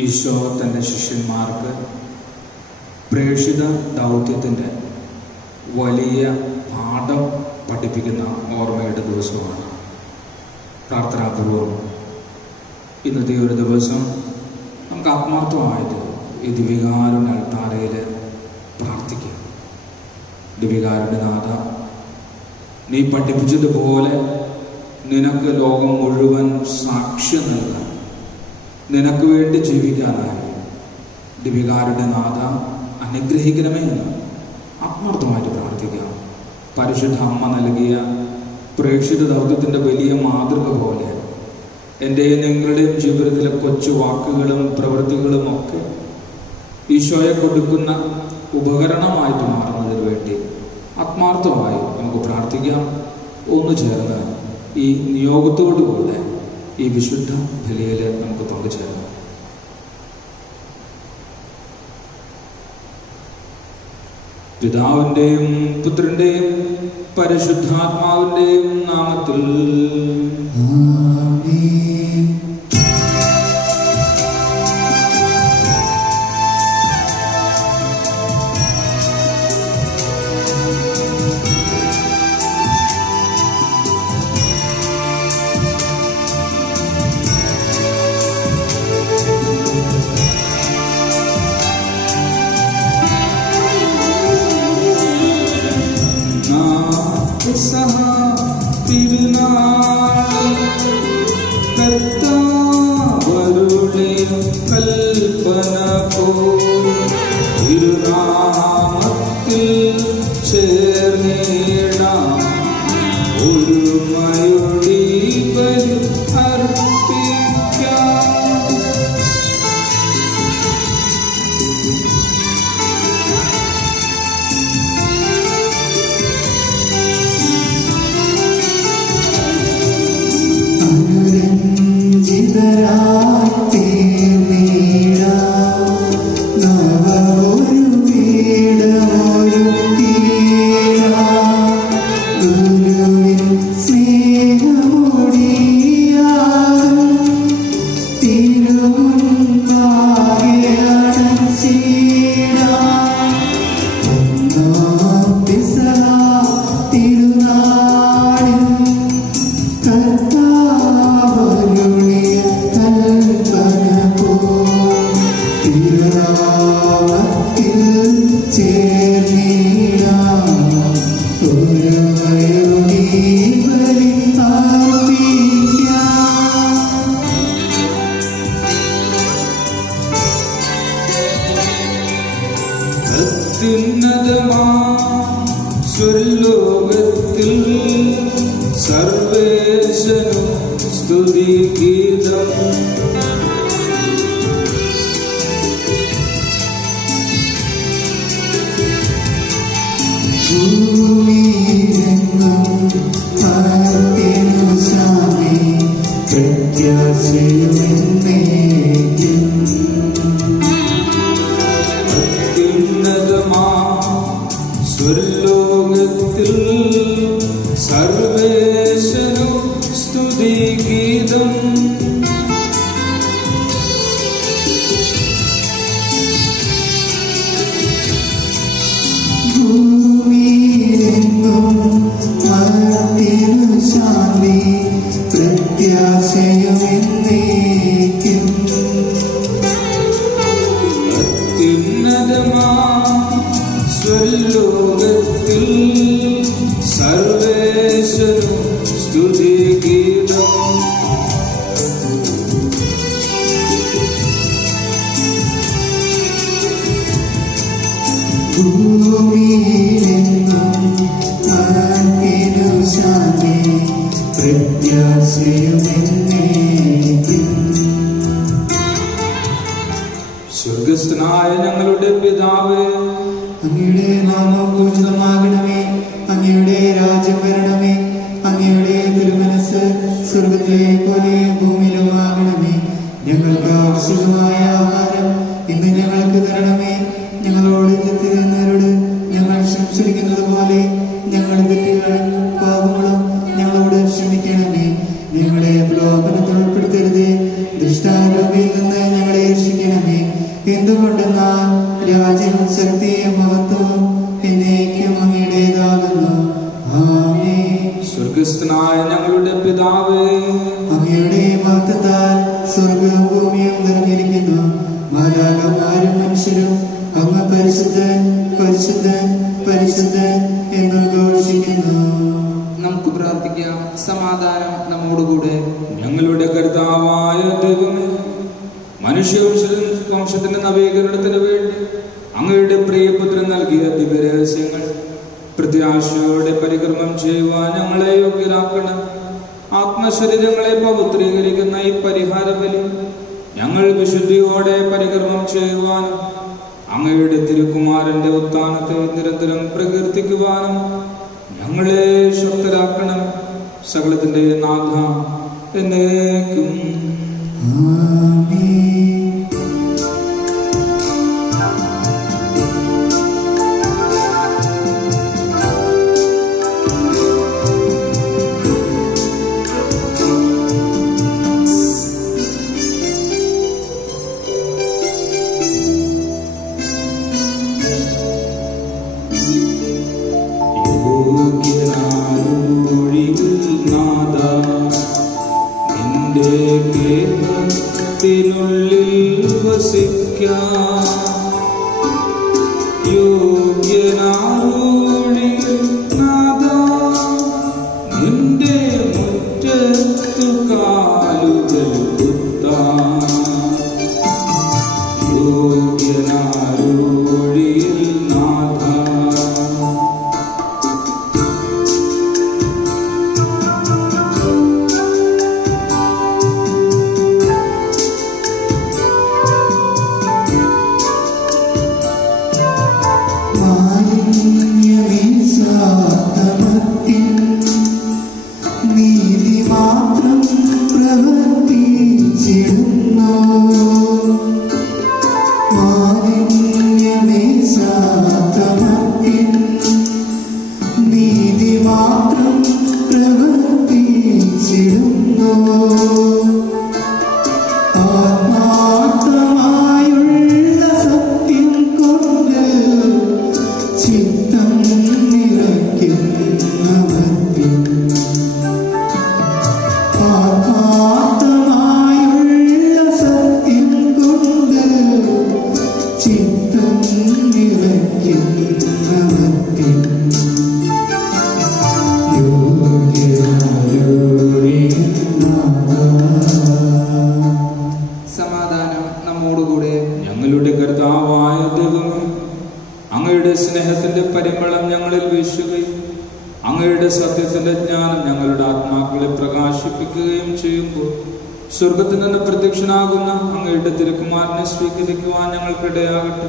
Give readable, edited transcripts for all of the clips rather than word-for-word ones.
ഈശോ തൻ്റെ ശിഷ്യന്മാർക്ക് പ്രേക്ഷിത ദൗത്യത്തിൻ്റെ വലിയ പാഠം പഠിപ്പിക്കുന്ന ഓർമ്മയുടെ ദിവസമാണ്. പ്രാർത്ഥനാപൂർവം ഇന്നത്തെ ഒരു ദിവസം നമുക്ക് ആത്മാർത്ഥമായിട്ട് ഈ ദിവികാരുണ്യ അൾത്താരയിൽ പ്രാർത്ഥിക്കാം. ദിവികാരുണ്യ നാഥ, നീ പഠിപ്പിച്ചതുപോലെ നിനക്ക് ലോകം മുഴുവൻ സാക്ഷ്യം നൽകാൻ, നിനക്ക് വേണ്ടി ജീവിക്കാനായി ദിവികാരുടെ നാഥ അനുഗ്രഹിക്കണമേ എന്ന് ആത്മാർത്ഥമായിട്ട് പ്രാർത്ഥിക്കാം. പരിശുദ്ധ അമ്മ നൽകിയ പ്രേക്ഷിത ദൗത്യത്തിൻ്റെ വലിയ മാതൃക പോലെ എൻ്റെയും നിങ്ങളുടെയും ജീവിതത്തിലെ കൊച്ചു വാക്കുകളും പ്രവൃത്തികളും ഒക്കെ ഈശോയെ കൊടുക്കുന്ന ഉപകരണമായിട്ട് മാറുന്നതിന് വേണ്ടി ആത്മാർത്ഥമായി നമുക്ക് പ്രാർത്ഥിക്കാം. ഒന്നു ചേർന്ന് ഈ നിയോഗത്തോടുകൂടെ ഈ വിശുദ്ധ ബലിയിൽ നമുക്ക് പങ്കുചേരാം. പിതാവിൻ്റെയും പുത്രൻ്റെയും പരിശുദ്ധാത്മാവിൻ്റെയും നാമത്തിൽ See സ്വർഗസ്ഥനായ ഞങ്ങളുടെ പിതാവേ, അങ്ങയുടെ നാമം പൂജിതമാകണമേ. അങ്ങയുടെ രാജ്യം വരണമേ. അങ്ങയുടെ തിരുമനസ് സ്വർഗത്തിലെ പോലെ ഭൂമിയിലുമാകണമേ. ഞങ്ങൾക്ക് ആവശ്യമായ ആഹാരം ഇന്ന് ഞങ്ങൾക്ക് തരണമേ. ഞങ്ങളോട് തെറ്റിരുന്നവരോട് ഞങ്ങൾ ക്ഷമിച്ചിരിക്കുന്നത് പോലെ ഞങ്ങളുടെ തെറ്റുകളും പാപങ്ങളും ഞങ്ങളോട് ക്ഷമിക്കണമേ. ഞങ്ങളെ പ്രലോഭനത്തിൽ ഉൾപ്പെടുത്തരുതേ, ദുഷ്ടാരൂപിയിൽ നിന്ന് ഞങ്ങളെ രക്ഷിക്കണമേ. എന്തുകൊണ്ടെന്നാൽ രാജ്യവും ശക്തിയും മഹത്വവും എന്നേക്കും അങ്ങയുടേതാകുന്നു. ആമേൻ. സ്വർഗസ്ഥനായ ഞങ്ങളുടെ പിതാവേ, അങ്ങയുടെ മഹത്വത്താൽ സ്വർഗവും ഭൂമിയും നിറഞ്ഞിരിക്കുന്നു. മാലാഖമാരും മനുഷ്യരും അങ്ങ് പരിശുദ്ധൻ പരിശുദ്ധൻ പരിശുദ്ധൻ എന്ന് ഘോഷിക്കുന്നു. നമുക്ക് പ്രാർത്ഥിക്കാം. സമാധാനം നമ്മോടുകൂടെ. ഞങ്ങളുടെ കർത്താവായ ദൈവമേ, മനുഷ്യവംശത്തിന്റെ നവീകരണത്തിന് വേണ്ടി അങ്ങയുടെ പ്രിയപുത്രൻ നൽകിയ ദിവ്യരഹസ്യങ്ങൾ പ്രത്യാശയോടെ പരികർമ്മം ചെയ്യുവാൻ ഞങ്ങളെ യോഗ്യരാക്കണം. ആത്മശരീരങ്ങളെ പവിത്രീകരിക്കുന്ന ഈ പരിഹാര ബലി ഞങ്ങൾ വിശുദ്ധിയോടെ പരികർമ്മം ചെയ്യുവാനും അങ്ങയുടെ തിരുക്കുമാരന്റെ ഉത്ഥാനത്തെ നിരന്തരം പ്രകീർത്തിക്കുവാനും ഞങ്ങളെ ശക്തരാക്കണം. സകലത്തിന്റെ നാഥ എന്നേക്കും. ുള്ളിൽ വസിക്കാം യോഗ്യനായി നാദാ, നിന്റെ മുറ്റത്തു കാലുകൾ കുത്താം. യോഗ്യനായി നാദാ, നീതി മാത്രം പ്രവർത്തിച്ചിടുന്നു. മാലിന്യമേശാത്തമർത്തിൻ നീതി മാത്രം പ്രവർത്തിച്ചിടുന്നു. ആത്മാർത്ഥമായുള്ള സത്യം കൊണ്ട് ചിത്തം നിറയ്ക്കുന്നവർക്കും ആത്മാർത്ഥമായുള്ള സത്യം കൊണ്ട് ചിത്തം നിറയ്ക്കുന്നവർക്കും സമാധാനം നമ്മോടുകൂടെ. ഞങ്ങളുടെ കർത്താവായ ദൈവമേ, അങ്ങയുടെ സ്നേഹത്തിന്റെ പരിമളം ഞങ്ങളിൽ വീശുകയും അങ്ങയുടെ സത്യത്തിന്റെ ജ്ഞാനം ഞങ്ങളുടെ ആത്മാക്കളെ പ്രകാശിപ്പിക്കുകയും ചെയ്യുമ്പോൾ സ്വർഗത്തിൽ നിന്ന് പ്രത്യക്ഷനാകുന്ന അങ്ങയുടെ തിരുക്കുമാരനെ സ്വീകരിക്കുവാൻ ഞങ്ങൾക്കിടയാകട്ടെ.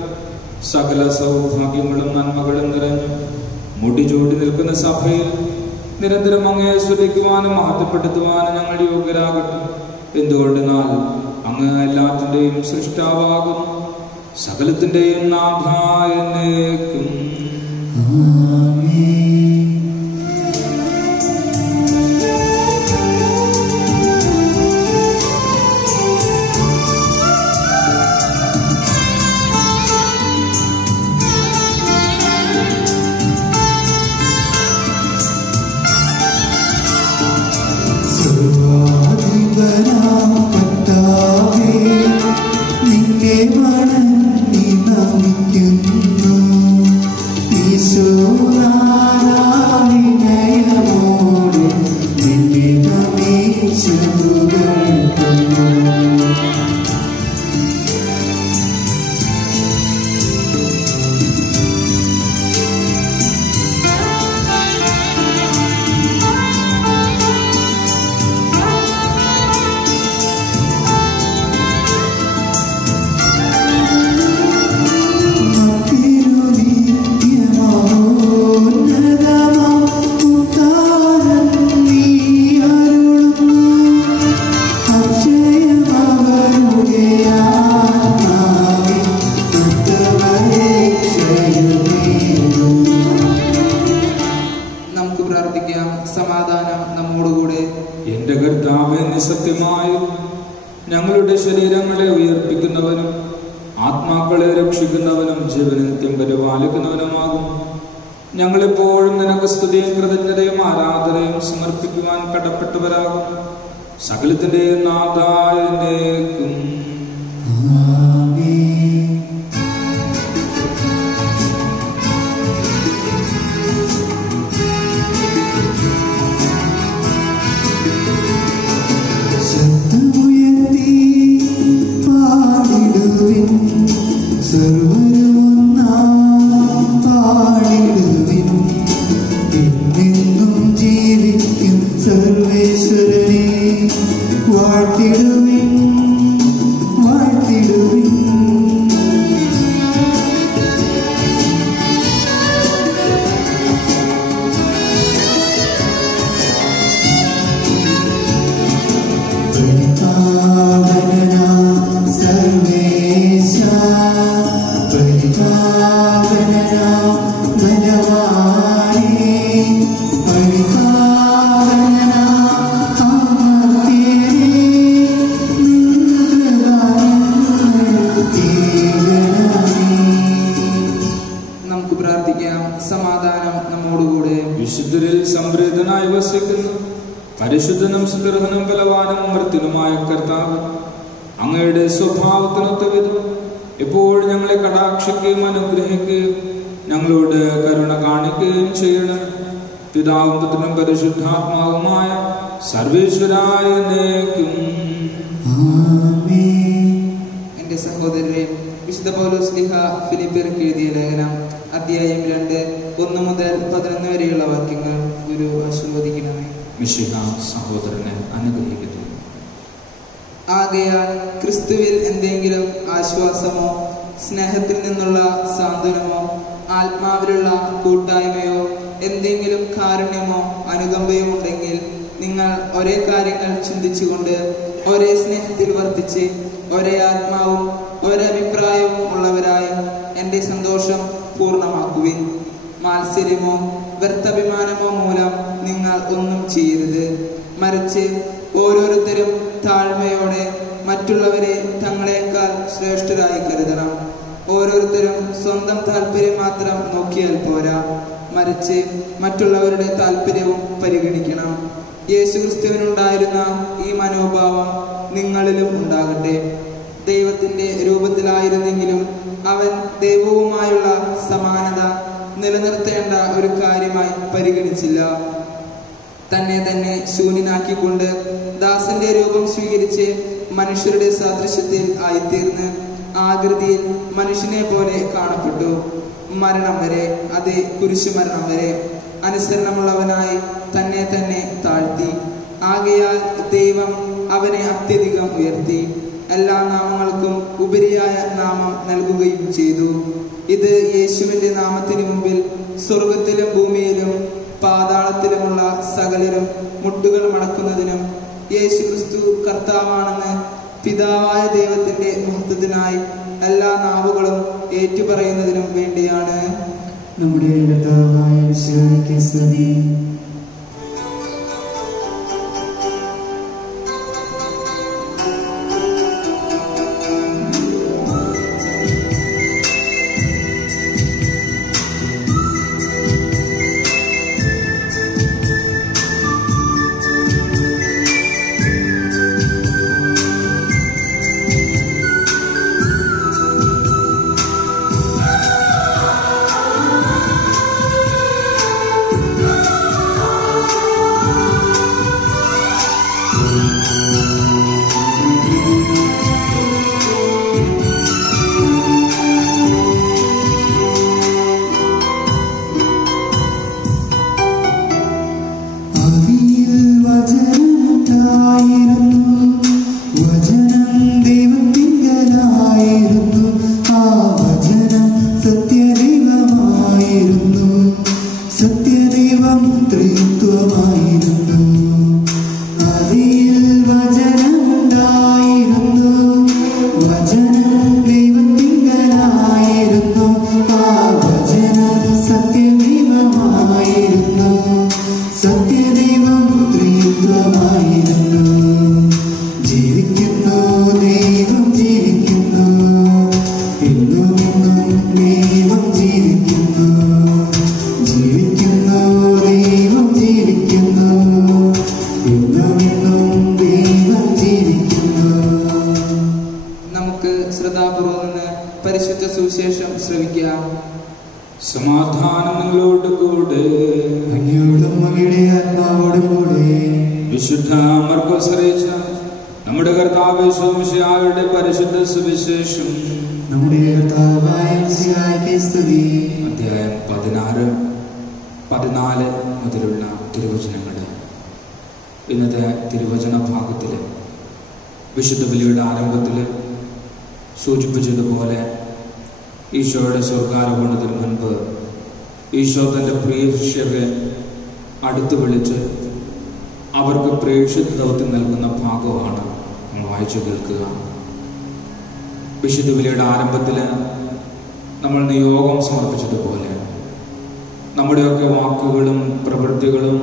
സകല സൗഭാഗ്യങ്ങളും നന്മകളും നിറഞ്ഞു മുടിചൂടി നിൽക്കുന്ന സഭയിൽ നിരന്തരം അങ്ങയെ സ്തുതിക്കുവാനും മഹത്വപ്പെടുത്തുവാനും ഞങ്ങൾ യോഗ്യരാകട്ടെ. എന്തുകൊണ്ടെന്നാൽ അങ്ങ് എല്ലാത്തിന്റെയും സൃഷ്ടാവാകുന്നു, സകലത്തിന്റെയും നാഥായ എന്നേക്കും. സർവാധിപനാം കർത്താവേ, നിന്നെ വണങ്ങി നമിക്കുന്നു. ഈശോനാഥ സമാധാനം നമ്മോടുകൂടെ. എന്റെ കർത്താവേ, നീ സത്യമായും ഞങ്ങളുടെ ശരീരങ്ങളെ ഉയർപ്പിക്കുന്നവനും ആത്മാക്കളെ രക്ഷിക്കുന്നവനും ജീവനിത്യം പരിപാലിക്കുന്നവനുമാകും. ഞങ്ങളെപ്പോഴും നിനക്ക് സ്തുതിയും കൃതജ്ഞതയും ആരാധനയും സമർപ്പിക്കുവാൻ കടപ്പെട്ടവരാകും. സകലത്തിന്റെയും നാഥായ എന്നേക്കും. വിശുദ്ധരിൽ സംപ്രീതനായി വസിക്കുന്നു പരിശുദ്ധനും സുദൃഢനും ബലവാനും മൃത്യുനുമായ കർത്താവ്, അങ്ങയുടെ സ്വഭാവത്തിനൊത്തവിധം എപ്പോഴും ഞങ്ങളെ കടാക്ഷിക്കുകയും അനുഗ്രഹിക്കുകയും ഞങ്ങളോട് കരുണ കാണിക്കുകയും ചെയ്യണം. പിതാവും പുത്രനും പരിശുദ്ധാത്മാവുമായ സർവേശ്വരായ എന്നേക്കും. എന്റെ സഹോദരരെ, വിശുദ്ധ പൗലോസ് ശ്ലീഹ ഫിലിപ്പിയർക്ക് എഴുതിയ ലേഖനം അധ്യായം 2 1 മുതൽ 11 വരെയുള്ള വാക്യങ്ങൾ ഗുരു ആശീർവദിക്കണമേ. മിശിഹ സഹോദരനെ അനുഗ്രഹിക്കുന്നു. ആകയാൽ ക്രിസ്തുവിൽ എന്തെങ്കിലും ആശ്വാസമോ സ്നേഹത്തിൽ നിന്നുള്ള സാന്ത്വനമോ ആത്മാവിലുള്ള കൂട്ടായ്മയോ എന്തെങ്കിലും കാരുണ്യമോ അനുകമ്പയോ ഉണ്ടെങ്കിൽ നിങ്ങൾ ഒരേ കാര്യങ്ങൾ ചിന്തിച്ചുകൊണ്ട് ഒരേ സ്നേഹത്തിൽ വർത്തിച്ച് ഒരേ ആത്മാവും ഒരഭിപ്രായവും ഉള്ളവരായി എൻ്റെ സന്തോഷം പൂർണ്ണമാക്കുവിൻ. മാത്സര്യമോ വ്യർത്ഥഭിമാനമോ മൂലം നിങ്ങൾ ഒന്നും ചെയ്യരുത്. മറിച്ച് ഓരോരുത്തരും താഴ്മയോടെ മറ്റുള്ളവരെ തങ്ങളെക്കാൾ ശ്രേഷ്ഠരായി കരുതണം. ഓരോരുത്തരും സ്വന്തം താല്പര്യം മാത്രം നോക്കിയാൽ പോരാ, മറിച്ച് മറ്റുള്ളവരുടെ താല്പര്യവും പരിഗണിക്കണം. യേശുക്രിസ്തുവിനുണ്ടായിരുന്ന ഈ മനോഭാവം നിങ്ങളിലും ഉണ്ടാകട്ടെ. ദൈവത്തിന്റെ രൂപത്തിലായിരുന്നെങ്കിലും അവൻ ദൈവവുമായുള്ള സമാനത നിലനിർത്തേണ്ട ഒരു കാര്യമായി പരിഗണിച്ചില്ല. തന്നെ ശൂന്യനാക്കിക്കൊണ്ട് ദാസന്റെ രൂപം സ്വീകരിച്ച് മനുഷ്യരുടെ സാദൃശ്യത്തിൽ ആയിത്തീർന്ന് ആകൃതിയിൽ മനുഷ്യനെ പോലെ കാണപ്പെട്ടു. മരണം വരെ, അതെ കുരിശുമരണം വരെ അനുസരണമുള്ളവനായി തന്നെ താഴ്ത്തി. ആകയാൽ ദൈവം അവനെ അത്യധികം ഉയർത്തി എല്ലാ നാമങ്ങൾക്കും ഉപരിയായ നാമം നൽകുകയും ചെയ്തു. ഇത് യേശുവിന്റെ നാമത്തിന് മുമ്പിൽ സ്വർഗത്തിലും ഭൂമിയിലും പാതാളത്തിലുമുള്ള സകലരും മുട്ടുകൾ മടക്കുന്നതിനും യേശു ക്രിസ്തു കർത്താവാണെന്ന് പിതാവായ ദൈവത്തിന്റെ മഹത്വത്തിനായി എല്ലാ നാവുകളും ഏറ്റുപറയുന്നതിനും വേണ്ടിയാണ്. നമ്മുടെ കർത്താവായ ഈശോയ്ക്ക് സ്തുതി. യുദ്ധമായിരുന്നു. ജീവിക്കുന്നു ദൈവം ജീവിക്കുന്നു, എന്നും എന്നും ദൈവം ജീവിക്കുന്നു. ജീവിക്കുന്നു ദൈവം ജീവിക്കുന്നു, എന്നും എന്നും ദൈവം ജീവിക്കുന്നു. നമുക്ക് ശ്രദ്ധാപൂർവം നിന്ന് പരിശുദ്ധ സുവിശേഷം ശ്രവിക്കാം. സമാധാനം നിങ്ങളോട് കൂടെ. അങ്ങയോടും അങ്ങയുടെ ആത്മാവോടും കൂടെ. വിശുദ്ധ മർക്കോസ് അറിയിച്ച നമ്മുടെ കർത്താവ് യേശു മിശിഹായുടെ പരിശുദ്ധ സുവിശേഷം. നമ്മുടെ കർത്താവായ മിശിഹായ്ക്ക് സ്തുതി. അധ്യായം 16, 14 മുതലുള്ള തിരുവചനങ്ങൾ. ഇന്നത്തെ തിരുവചന ഭാഗത്തിൽ വിശുദ്ധ ബലിയുടെ ആരംഭത്തിൽ സൂചിപ്പിച്ചതുപോലെ ഈശോയുടെ സ്വർഗാരോഹണത്തിന് മുൻപ് ഈശോ തൻ്റെ പ്രിയ ശിഷ്യരെ അടുത്ത് വിളിച്ച് അവർക്ക് പ്രേക്ഷിത ദൗത്യം നൽകുന്ന ഭാഗമാണ് നമ്മൾ വായിച്ചു കേൾക്കുക. വിശുദ്ധ ബലിയുടെ ആരംഭത്തിൽ നമ്മൾ നിയോഗം സമർപ്പിച്ചതുപോലെ നമ്മുടെയൊക്കെ വാക്കുകളും പ്രവൃത്തികളും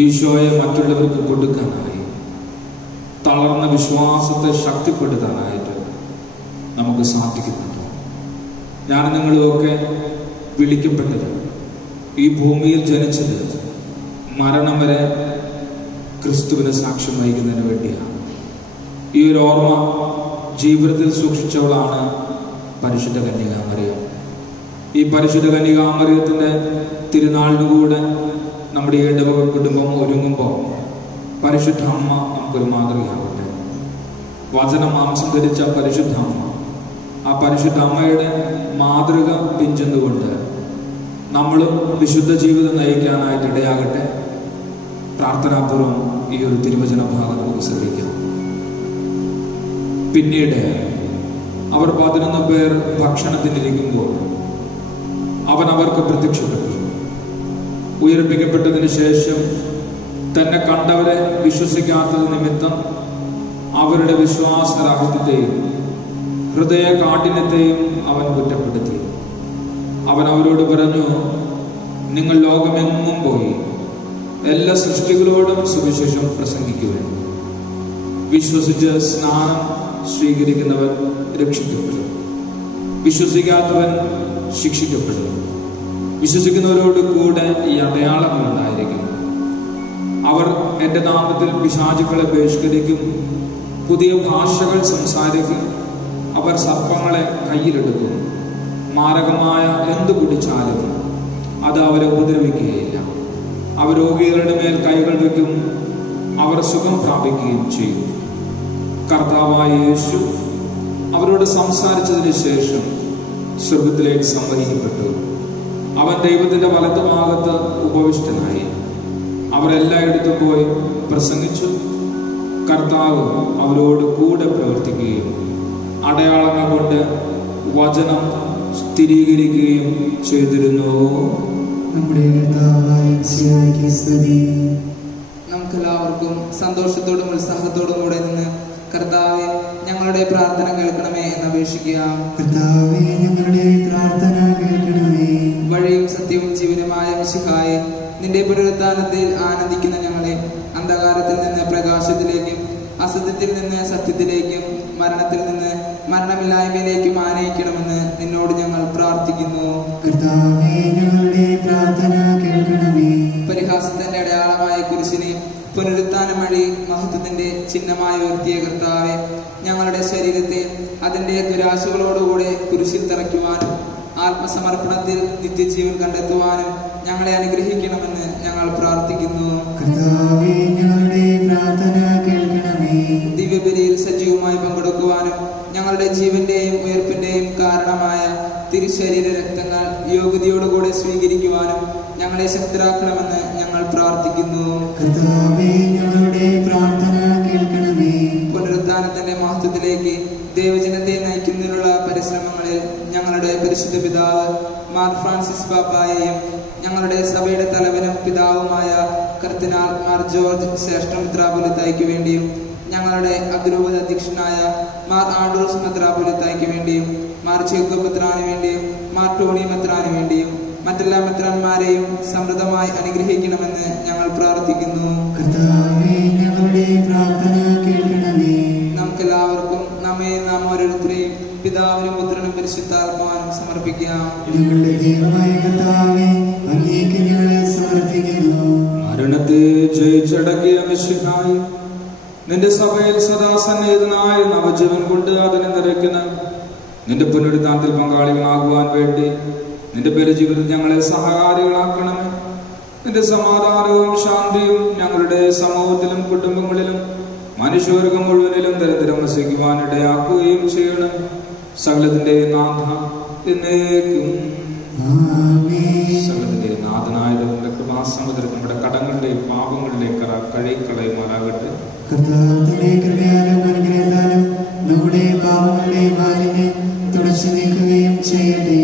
ഈശോയെ മറ്റുള്ളവർക്ക് കൊടുക്കാനായി, തളർന്ന വിശ്വാസത്തെ ശക്തിപ്പെടുത്താനായിട്ട് നമുക്ക് സാധിക്കുന്നുണ്ട്. ഞാൻ നിങ്ങളുമൊക്കെ വിളിക്കപ്പെട്ടത്, ഈ ഭൂമിയിൽ ജനിച്ചത് മരണം വരെ ക്രിസ്തുവിന് സാക്ഷ്യം വഹിക്കുന്നതിന് വേണ്ടിയാണ്. ഈ ഒരു ഓർമ്മ ജീവിതത്തിൽ സൂക്ഷിച്ചവളാണ് പരിശുദ്ധ കന്യകാമറിയം. ഈ പരിശുദ്ധ കന്യകാമറിയത്തിൻ്റെ തിരുനാളിനുകൂടെ നമ്മുടെ ഈ ഇടവക കുടുംബം ഒരുങ്ങുമ്പോൾ പരിശുദ്ധ അമ്മ നമുക്കൊരു മാതൃകയാകട്ടെ. വചന മാംസം ധരിച്ച പരിശുദ്ധ അമ്മ, ആ പരിശുദ്ധ അമ്മയുടെ മാതൃക പിഞ്ചെന്നുകൊണ്ട് നമ്മളും വിശുദ്ധ ജീവിതം നയിക്കാനായിട്ട് ഇടയാകട്ടെ. പ്രാർത്ഥനാപൂർവം ഈ ഒരു തിരുവചന ഭാഗം നമുക്ക് ശ്രദ്ധിക്കാം. പിന്നീട് അവർ 11 പേർ ഭക്ഷണത്തിനിരിക്കുമ്പോൾ അവൻ അവർക്ക് പ്രത്യക്ഷപ്പെട്ടു. ഉയർപ്പിക്കപ്പെട്ടതിന് ശേഷം തന്നെ കണ്ടവരെ വിശ്വസിക്കാത്തത് നിമിത്തം അവരുടെ വിശ്വാസരാഹിത്യത്തെയും ഹൃദയ കാഠിന്യത്തെയും അവൻ കുറ്റപ്പെടുത്തി. അവൻ അവരോട് പറഞ്ഞു, നിങ്ങൾ ലോകമെങ്ങും പോയി എല്ലാ സൃഷ്ടികളോടും സുവിശേഷം പ്രസംഗിക്കുവാൻ. വിശ്വസിച്ച് സ്നാനം സ്വീകരിക്കുന്നവൻ രക്ഷിക്കപ്പെടും, വിശ്വസിക്കാത്തവൻ ശിക്ഷിക്കപ്പെടും. വിശ്വസിക്കുന്നവരോട് കൂടെ ഈ അടയാളങ്ങൾ ഉണ്ടായിരിക്കും. അവർ എൻ്റെ നാമത്തിൽ പിശാചുക്കളെ ബഹിഷ്കരിക്കും, പുതിയ ഭാഷകൾ സംസാരിക്കും, അവർ സർപ്പങ്ങളെ കയ്യിലെടുക്കും, മാരകമായ എന്തു കുടിച്ചാലും അത് അവരെ ഉപദ്രവിക്കുകയില്ല. അവർ രോഗികളുടെ മേൽ കൈകൾ വയ്ക്കും, അവർ സുഖം പ്രാപിക്കുകയും ചെയ്യും. കർത്താവായ യേശു അവരോട് സംസാരിച്ചതിന് ശേഷം സ്വർഗത്തിലേക്ക് സംവഹിക്കപ്പെട്ടു. അവൻ ദൈവത്തിൻ്റെ വലതുഭാഗത്ത് ഉപവിഷ്ടനായി. അവരെല്ലായിടത്തും പോയി പ്രസംഗിച്ചു. കർത്താവ് അവരോട് കൂടെ പ്രവർത്തിക്കുകയും അടയാളങ്ങൾ കൊണ്ട് വചനം സ്ഥിരീകരിക്കുകയും ചെയ്തിരുന്നു. നമ്മുടെ കർത്താവായ മിശിഹായ്ക്ക് സ്തുതി. നമുക്കെല്ലാവർക്കും സന്തോഷത്തോടും ഉത്സാഹത്തോടും കൂടെ നിന്ന് കർത്താവെ ഞങ്ങളുടെ പ്രാർത്ഥന കേൾക്കണമേ എന്ന് അപേക്ഷിക്കാം. കർത്താവേ, ഞങ്ങളുടെ പ്രാർത്ഥന കേൾക്കണമേ. വഴിയും സത്യവും ജീവനുമായ മിശിഹായെ, നിന്റെ പുനരുത്ഥാനത്തിൽ ആനന്ദിക്കുന്ന ഞങ്ങളെ അന്ധകാരത്തിൽ നിന്ന് പ്രകാശത്തിലേക്കും അസത്യത്തിൽ നിന്ന് സത്യത്തിലേക്കും മരണത്തിൽ നിന്ന് മരണമില്ലായ്മയിലേക്കും ആനയിക്കണമെന്ന് നിന്നോട് ഞങ്ങൾ പ്രാർത്ഥിക്കുന്നു. കർത്താവേ, ഞങ്ങളുടെ പ്രാർത്ഥന കേൾക്കണമേ. പരിഹാസത്തിന്റെ അടയാളമായ കുരിശിനെ പുനരുത്ഥാനം വഴി മഹത്വത്തിന്റെ ചിഹ്നമായി ഉയർത്തിയ കർത്താവെ, ഞങ്ങളുടെ ശരീരത്തെ അതിന്റെ ദുരാശകളോടുകൂടെ കുരിശിൽ തറയ്ക്കുവാനും ആത്മസമർപ്പണത്തിൽ നിത്യജീവൻ കണ്ടെത്തുവാനും ഞങ്ങളെ അനുഗ്രഹിക്കണമെന്ന് ഞങ്ങൾ പ്രാർത്ഥിക്കുന്നു. കർത്താവേ, ഞങ്ങളുടെ പ്രാർത്ഥന കേൾക്കണമേ. ദിവ്യബലിയിൽ സജീവമായി പങ്കെടുക്കുവാനും ഞങ്ങളുടെ ജീവന്റെയും ഉയർപ്പിന്റെയും കാരണമായ തിരുശരീര രക്തങ്ങൾ യോഗ്യതയോടുകൂടെ സ്വീകരിക്കുവാനും ഞങ്ങളെ ശക്തരാക്കണമെന്ന് ഞങ്ങൾ പ്രാർത്ഥിക്കുന്നു. കർത്താവേ, ഞങ്ങളുടെ പ്രാർത്ഥന കേൾക്കണമേ. പുനരുത്ഥാനത്തിന്റെ മഹത്വത്തിലേക്ക് ദൈവജനത്തെ നയിക്കുന്നതിനുള്ള പരിശ്രമങ്ങളിൽ ഞങ്ങളുടെ പരിശുദ്ധ പിതാവ് മാർ ഫ്രാൻസിസ് പാപ്പായെയും ഞങ്ങളുടെ സഭയുടെ തലവനും പിതാവുമായ കർദിനാൾ മാർ ജോർജ് ശ്രേഷ്ഠ മെത്രാപ്പൊലീത്തായ്ക്ക് വേണ്ടിയും ഞങ്ങളുടെ അതിരൂപത അധ്യക്ഷനായ മാർ ആൻഡ്രൂസ് മെത്രാപ്പൊലീത്തായ്ക്ക് വേണ്ടിയും മാർ ജേക്കബ് മെത്രാന് വേണ്ടിയും മാർ ടോണി മെത്രാന് വേണ്ടിയും മറ്റെല്ലാ മെത്രാന്മാരെയും സമൃദ്ധമായി അനുഗ്രഹിക്കണമെന്ന് ഞങ്ങൾ പ്രാർത്ഥിക്കുന്നു. കർത്താവേ, ഞങ്ങളുടെ പ്രാർത്ഥന കേൾക്കണമേ. നമുക്കെല്ലാവർക്കും നാം ഓരോരുത്തരെയും പിതാവിനും പുത്രനും പരിശുദ്ധാത്മാവിനും സമർപ്പിക്കാം. ഞങ്ങളുടെ ദൈവമായ കർത്താവേ, അങ്ങേക്ക് ഞങ്ങളെ സമർപ്പിക്കുന്നു. മരണത്തെ ജയിച്ചടക്കിയ മിശിഹായി, നിന്റെ സഭയിൽ സദാ സന്നിഹിതനായ നവജീവൻ കൊണ്ട് അതിനെ നിറയ്ക്കുന്ന നിന്റെ പുനരുദ്ധാനത്തിൽ പങ്കാളികളാകുവാൻ വേണ്ടി നിന്റെ പരിജീവിതത്തിൽ ഞങ്ങളെ സഹകാരികളാക്കണമേ. നിന്റെ സമാധാനവും ശാന്തിയും ഞങ്ങളുടെ സമൂഹത്തിലും കുടുംബങ്ങളിലും മനുഷ്യവർഗം മുഴുവനിലും നിരന്തരം വസിക്കുവാൻ ഇടയാക്കുകയും ചെയ്യണം. സകലത്തിന്റെ നാഥ എന്നേക്കും. സകലത്തിന്റെ നാഥനായ കൃപാസമുദ്രം നമ്മുടെ കടങ്ങളുടെയും പാപങ്ങളുടെയും കഴുകിക്കളയുമാറാകട്ടെ. കർത്താവിന്റെ കൃപയാലും അനുഗ്രഹത്താലും നമ്മുടെ പാപങ്ങളുടെ മാലിന്യം തുടച്ചു നീക്കുകയും ചെയ്യട്ടെ.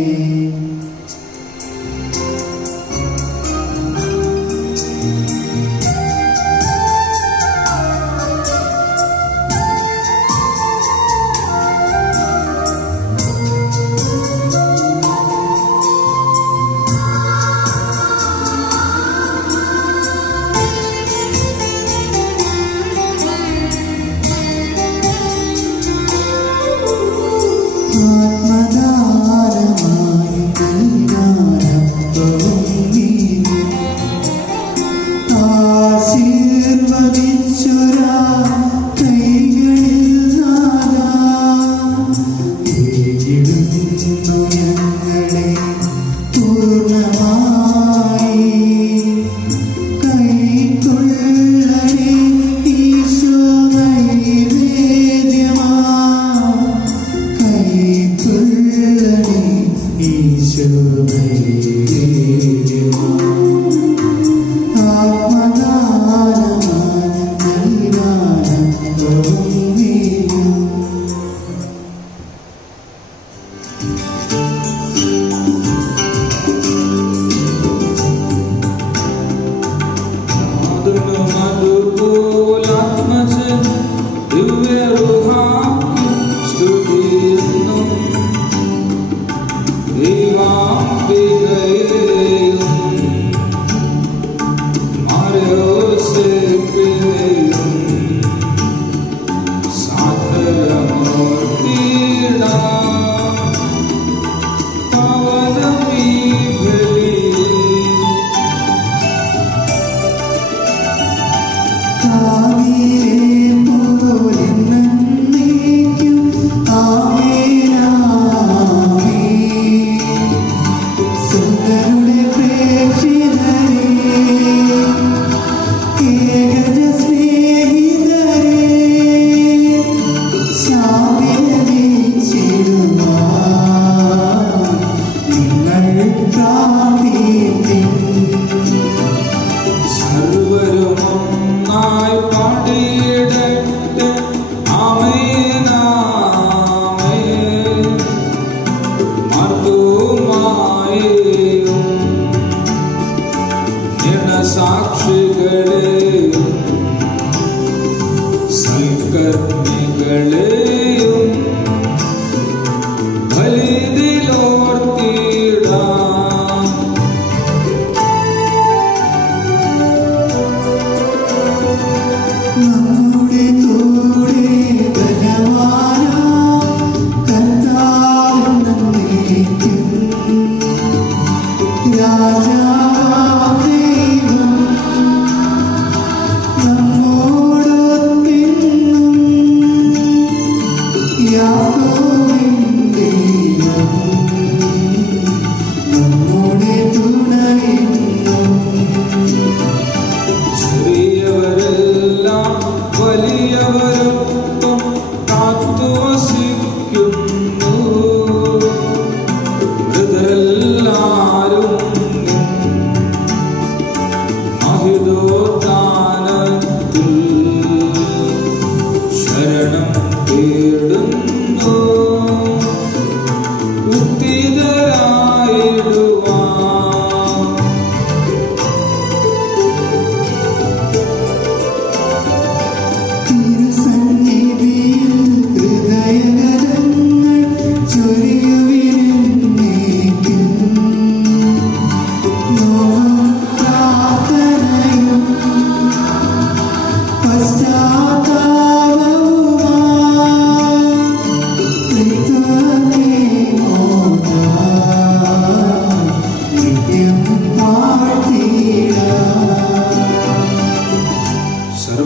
രാജാ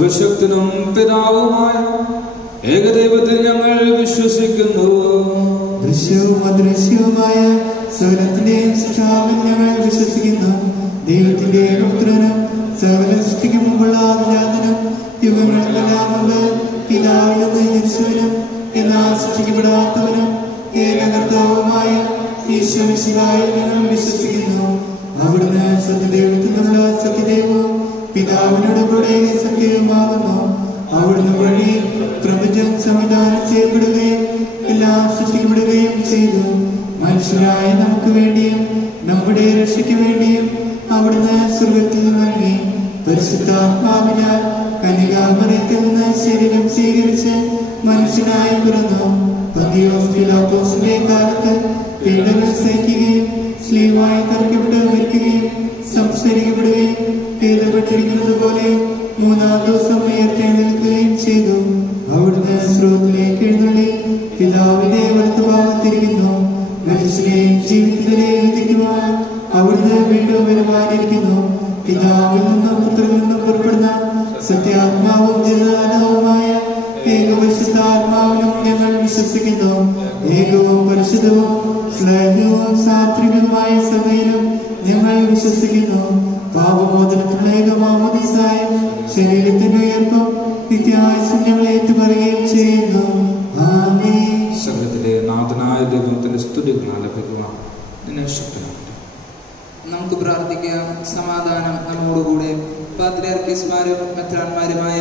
സർവശക്തനും പിതാവുമായ ഏകദൈവത്തിൽ ഞങ്ങൾ വിശ്വസിക്കുന്നു. ദൃശ്യവും അദൃശ്യവുമായ സകലത്തിന്റെയും സൃഷ്ടാവിൽ ഞങ്ങൾ വിശ്വസിക്കുന്നു. ദൈവത്തിന്റെ ഏകപുത്രനും സകല സൃഷ്ടിക്ക് മുമ്പുള്ള ആദിജാതനും യുഗങ്ങൾക്കെല്ലാം മുമ്പ് പിതാവിൽ നിന്ന് ജനിച്ചവനും എന്നാൽ സൃഷ്ടിക്കപ്പെടാത്തവനും ഏകകർത്താവുമായ ഈശോ മിശിഹായിൽ ഞങ്ങൾ വിശ്വസിക്കുന്നു. അവിടുന്ന് സത്യദൈവത്തിൽ നിന്നുള്ള സത്യദൈവവും പിതാവിനോട് കൂടെ സത്യവുമാകുന്നു. അവിടുന്ന് വഴി പ്രപഞ്ചം സംവിധാനം ചെയ്യപ്പെടുകയും എല്ലാം സൃഷ്ടിക്കപ്പെടുകയും ചെയ്തു. മനുഷ്യരായ നമുക്ക് വേണ്ടിയും നമ്മുടെ രക്ഷയ്ക്ക് വേണ്ടിയും അവിടുന്ന് സ്വർഗത്തിൽ നൽകി പരിശുദ്ധാത്മാവിനാൽ കന്യകാമറിയത്തിൽ നിന്ന് ശരീരം സ്വീകരിച്ച് മനുഷ്യനായി പിറന്നു. പന്തിയോസ് പിലാത്തോസിന്റെ കാലത്ത് പീഡകൾ സഹിക്കുകയും സ്ലീവായി തറയ്ക്കപ്പെട്ട് മരിക്കുകയും സംസ്കരിക്കപ്പെടുകയും എഴുതപ്പെട്ടിരിക്കുന്നത് പോലെ മൂന്നാം ദിവസം ഉയർത്തെഴുന്നേൽക്കുകയും ചെയ്തു. അവിടുന്ന് സ്രോതത്തിലേക്ക് എഴുന്നള്ളി പിതാവിന്റെ വലത്തുഭാഗത്തിരിക്കുന്നു. മനുഷ്യനെയും ജീവിതത്തിലെയും വിധിക്കുവാൻ അവിടുന്ന് വീണ്ടും വരുവാനിരിക്കുന്നു. പിതാവിൽ നിന്നും പുത്രനിൽ നിന്നും പുറപ്പെടുന്ന സത്യാത്മാവും ജലദാനവുമായ ഏകപരിശുദ്ധാത്മാവിലും ഞങ്ങൾ വിശ്വസിക്കുന്നു. ഏകവും പരിശുദ്ധവും സ്നേഹവും സാത്വികവുമായ സഭയിലും ഞങ്ങൾ വിശ്വസിക്കുന്നു. പാപമോചനത്തിനുള്ള ഏകമാമോദീസായ ശരീരത്തിന്റെ ഉയർപ്പും നിത്യായുസ്സും ഞങ്ങൾ ഏറ്റുപറയുകയും ചെയ്യുന്നു. ആമേൻ. സകലത്തിലെ നാഥനായ ദൈവത്തിന്റെ സ്തുതികൾ ആലപിക്കുവാൻ നിന്നെ ശക്തനാകട്ടെ. നമുക്ക് പ്രാർത്ഥിക്കാം. സമാധാനം നമ്മോടുകൂടെ. പാത്രിയാർക്കീസ്മാരും മെത്രാന്മാരുമായ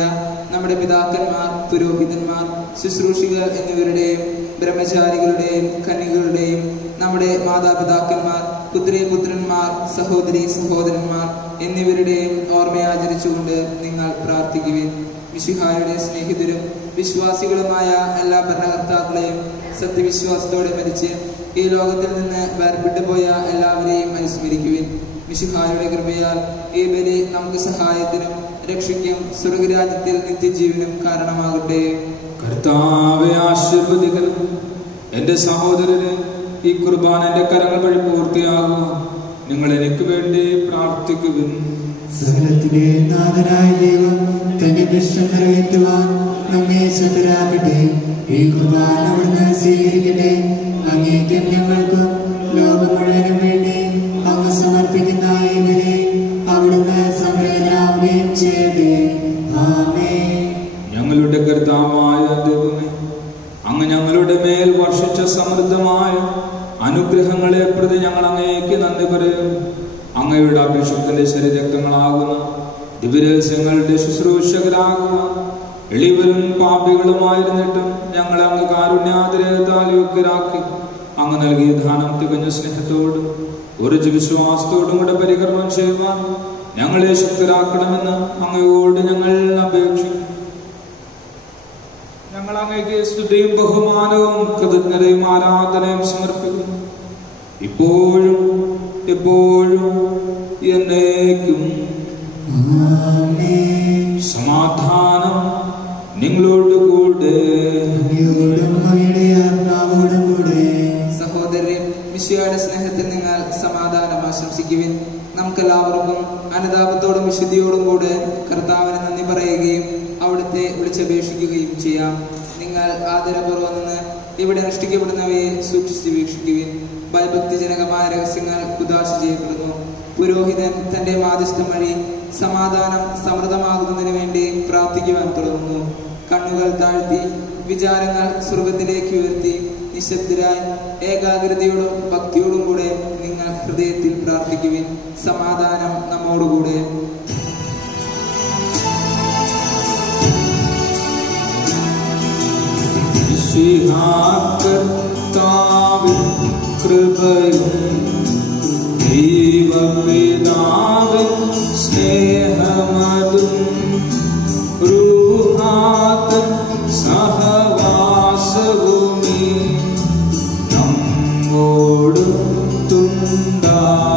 നമ്മുടെ പിതാക്കന്മാർ, പുരോഹിതന്മാർ, ശുശ്രൂഷികൾ എന്നിവരുടെയും ബ്രഹ്മചാരികളുടെയും കന്യകളുടെയും നമ്മുടെ മാതാപിതാക്കന്മാർ, പുത്രീപുത്രന്മാർ, സഹോദരി സഹോദരന്മാർ എന്നിവരുടെയും ഓർമ്മയാചരിച്ചുകൊണ്ട് നിങ്ങൾ പ്രാർത്ഥിക്കുവിൻ. മിശിഹായുടെ സ്നേഹിതരും വിശ്വാസികളുമായ എല്ലാ ഭരണകർത്താക്കളെയും സത്യവിശ്വാസത്തോടെ മരിച്ച് ഈ ലോകത്തിൽ നിന്ന് വേർപെട്ടു പോയ എല്ലാവരെയും അനുസ്മരിക്കുവിൻ. മിശിഹായുടെ കൃപയാൽ ഈ ബലി നമുക്ക് സഹായത്തിനും രക്ഷയ്ക്കും സ്വർഗരാജ്യത്തിൽ നിത്യജീവനും കാരണമാകട്ടെ. കർത്താവെ ആശീർവദിക്കണം. എന്റെ സഹോദരന് ഈ കുർബാന എന്റെ കരങ്ങൾ വഴി പൂർത്തിയാകുക നിങ്ങൾ എനിക്ക് വേണ്ടി പ്രാർത്ഥിക്കുവിൻ. സകലത്തിലെ നാഥനായ ദൈവം തന്റെ ദൃഷ്ടം നിറവേറ്റുവാൻ നമ്മെ ശക്തരാക്കട്ടെ. ഈ കുർബാന അവിടുന്ന് സ്വീകരിക്കട്ടെ. അങ്ങേറ്റം ഞങ്ങൾക്കും ലോകം മുഴുവനും വേണ്ടി അങ്ങ് സമർപ്പിക്കുന്ന ഈ ബലി അവിടുന്ന് സംപ്രീതനാവുകയും ചെയ്യട്ടെ. ആമേൻ. ഞങ്ങളുടെ കർത്താവായ ദൈവമേ, അങ്ങ് ഞങ്ങളുടെ മേൽ വർഷിച്ച സമൃദ്ധമായ അനുഗ്രഹങ്ങളെ പ്രതി ഞങ്ങൾ അങ്ങേക്ക് നന്ദി പറയും. അങ്ങയുടെ അഭിഷേകത്തിന്റെ ശരീരക്തങ്ങളാകുന്ന ദിവ്യരഹസ്യങ്ങളുടെ ശുശ്രൂഷകരാകുക എളിവരും പാപികളുമായിരുന്നിട്ടും ഞങ്ങളെ അങ്ങ് കാരുണ്യാതിരേകത്താൽ യോഗ്യരാക്കി അങ്ങ് നൽകിയ ദാനം തികഞ്ഞ സ്നേഹത്തോടും ഒരു വിശ്വാസത്തോടും കൂടെ പരികർമ്മം ചെയ്യുവാൻ ഞങ്ങളെ ശക്തരാക്കണമെന്ന് അങ്ങയോട് ഞങ്ങൾ അപേക്ഷിക്കുന്നു. ഞങ്ങൾ അങ്ങേക്ക് സ്തുതിയും ബഹുമാനവും കൃതജ്ഞതയും ആരാധനയും സമർപ്പിക്കുന്നു, ഇപ്പോഴും എപ്പോഴും എന്നേക്കും. സമാധാനം നിങ്ങളോട് കൂടെ. സഹോദരരെ, മിശിഹായുടെ സ്നേഹത്തിൽ നിങ്ങൾ സമാധാനം ആശംസിക്കുവിൻ. നമുക്കെല്ലാവർക്കും അനുതാപത്തോടും വിശുദ്ധിയോടും കൂടെ കർത്താവിന് നന്ദി പറയുകയും അവിടുത്തെ വിളിച്ചപേക്ഷിക്കുകയും ചെയ്യാം. നിങ്ങൾ ആദരപൂർവ്വം നിന്ന് ഇവിടെ അനുഷ്ഠിക്കപ്പെടുന്നവയെ സൂക്ഷിച്ച് വീക്ഷിക്കുവിൻ. ഭയഭക്തിജനകമായ രഹസ്യങ്ങൾ കുദാശ ചെയ്യപ്പെടുന്നു. പുരോഹിതൻ തന്റെ മാധ്യസ്ഥം വഴി സമാധാനം സമൃദ്ധമാകുന്നതിന് വേണ്ടി പ്രാർത്ഥിക്കുവാൻ തുടങ്ങുന്നു. കണ്ണുകൾ താഴ്ത്തി വിചാരങ്ങൾ സ്വർഗത്തിലേക്ക് ഉയർത്തി നിശബ്ദരായി ഏകാഗ്രതയോടും ഭക്തിയോടും കൂടെ നിങ്ങൾ ഹൃദയത്തിൽ പ്രാർത്ഥിക്കുവിൻ. സമാധാനം നമ്മോടുകൂടെ. കൃപയും ദൈവപിതാവിൻ സ്നേഹമതും റൂഹാതൻ സഹവാസവുമീ നമ്മോടും തുണ്ടാവട്ടെ.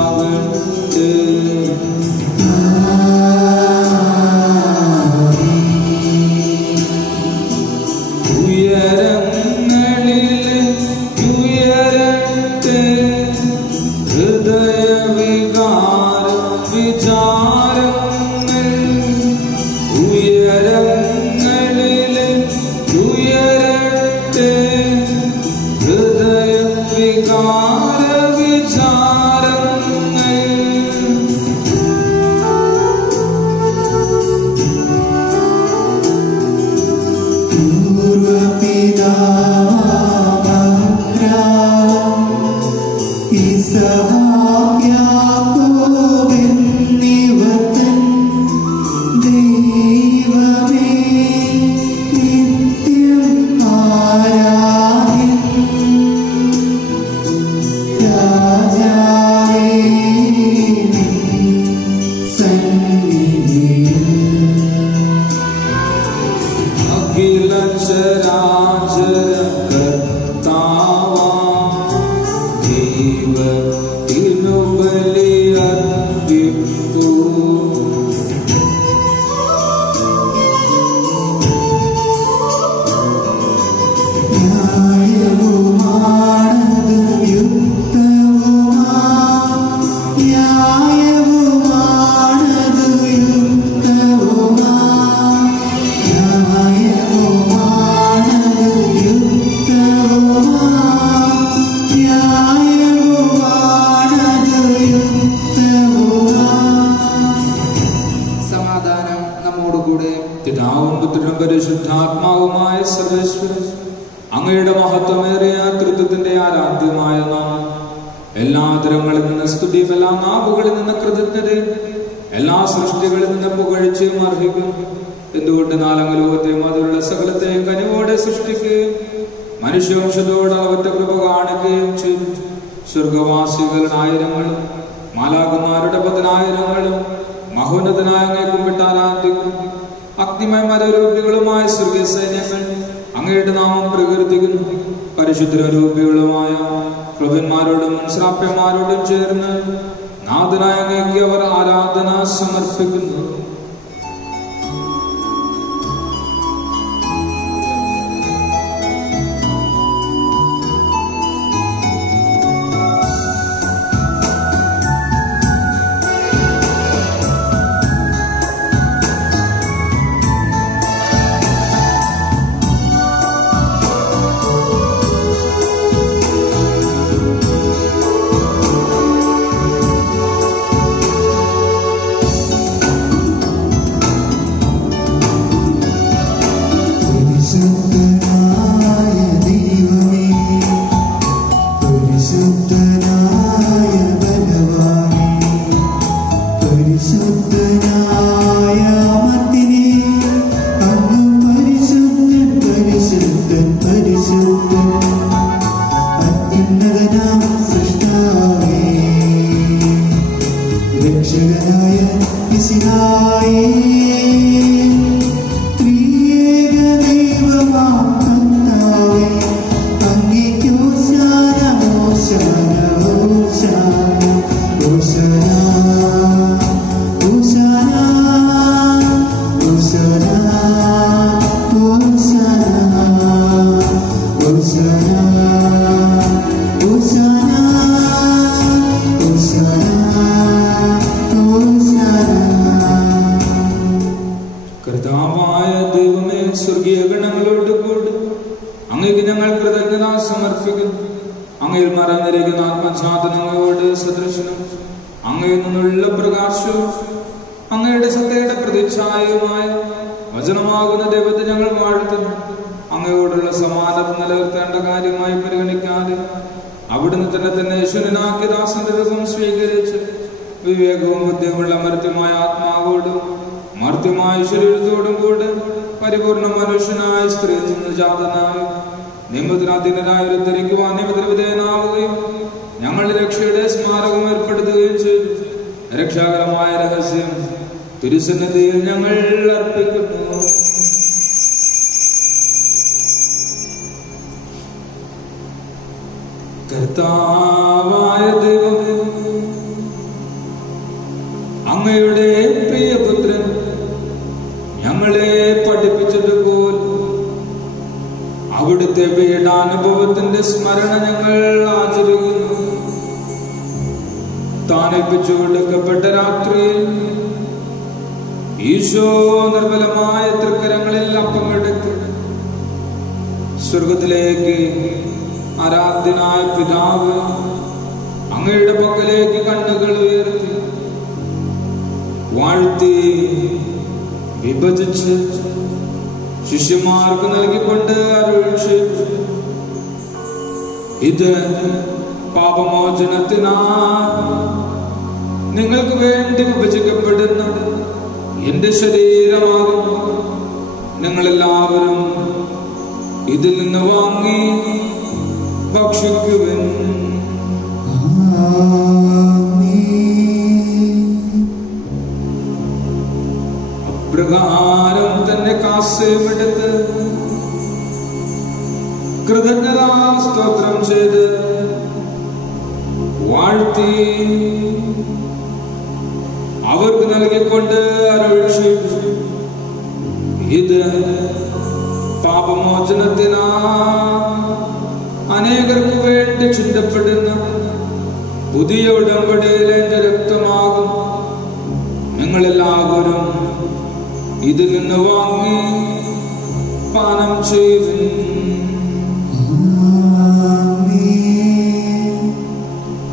നമ്മോടുകൂടെ. പിതാവും പുത്രനും പരിശുദ്ധാത്മാവുമായ സർവേശ്വരൻ അങ്ങയുടെ മഹത്വമേറിയ തൃത്വത്തിന്റെ ആരാധ്യമായ നാമം എല്ലാ തരങ്ങളിൽ നിന്ന് സ്തുതിയും എല്ലാ നാവുകളിൽ നിന്ന് കൃതജ്ഞതയും എല്ലാ സൃഷ്ടികളിൽ നിന്ന് പുകഴ്ചയും അർഹിക്കുന്നു. എന്തുകൊണ്ട് നാലങ്ങലോകത്തെയും അതിലുള്ള സകലത്തെയും കനിവോടെ സൃഷ്ടിക്കുകയും മനുഷ്യവംശത്തോട് അവന്റെ കൃപ കാണിക്കുകയും ചെയ്തു. സ്വർഗവാസികളുടെ ആയിരങ്ങളും മാലാകുമാരുടെ 10,000ങ്ങളും മഹോന്നതനായ അങ്ങയെ കുമ്പിട്ട് ആരാധിക്കും. അഗ്നിമയ മരരൂപികളുമായ സ്വർഗീയ സൈന്യങ്ങൾ അങ്ങയുടെ നാമം പ്രകീർത്തിക്കുന്നു. പരിശുദ്ധരൂപികളുമായ പ്രഭന്മാരോടും ശ്രാപ്യന്മാരോടും ചേർന്ന് നാഥനായ അങ്ങേക്ക് അവർ ആരാധന സമർപ്പിക്കുന്നു. തിരുസന്നിധിയിൽ ഞങ്ങൾ അർപ്പിക്കുന്നു. കർത്താവായ ദൈവമേ, അങ്ങയുടെ പ്രിയപുത്രൻ ഞങ്ങളെ പഠിപ്പിച്ചതുപോലെ അവിടുത്തെ പീഡാനുഭവത്തിന്റെ സ്മരണ ഞങ്ങൾ ആചരിക്കുന്നു. താനേൽപ്പിച്ചു കൊടുക്കപ്പെട്ട രാത്രിയിൽ ഈശോ നിർമ്മലമായ തൃക്കരങ്ങളിൽ അപ്പമെടുത്ത് സ്വർഗത്തിലേക്ക് ആരാധ്യനായ പിതാവ് അങ്ങയുടെ പക്കലേക്ക് കണ്ണുകൾ ഉയർത്തി വാഴ്ത്തി വിഭജിച്ച് ശിഷ്യന്മാർക്ക് നൽകിക്കൊണ്ട് അരുൾ ചെയ്തു, ഇത് പാപമോചനത്തിനായി നിങ്ങൾക്ക് വേണ്ടി വിഭജിക്കപ്പെടുന്ന എന്റെ ശരീരമാകുന്നു. നിങ്ങളെല്ലാവരും ഇതിൽ നിന്ന് വാങ്ങി ഭക്ഷിക്കുവിൻ. അപ്രകാരം തന്നെ കാസ്യമെടുത്ത് കൃതജ്ഞതാ സ്തോത്രം ചെയ്ത് വാഴ്ത്തി അവർക്ക് നൽകിക്കൊണ്ട് അരുൾ ചെയ്തു, ഇത് പാപമോചനത്തിനായി അനേകർക്ക് വേണ്ടി ചിന്തപ്പെടുന്ന പുതിയ ഉടമ്പടിയിലെ എന്റെ രക്തമാകും. നിങ്ങളെല്ലാവരും ഇതിൽ നിന്ന് വാങ്ങി പാനം ചെയ്തു.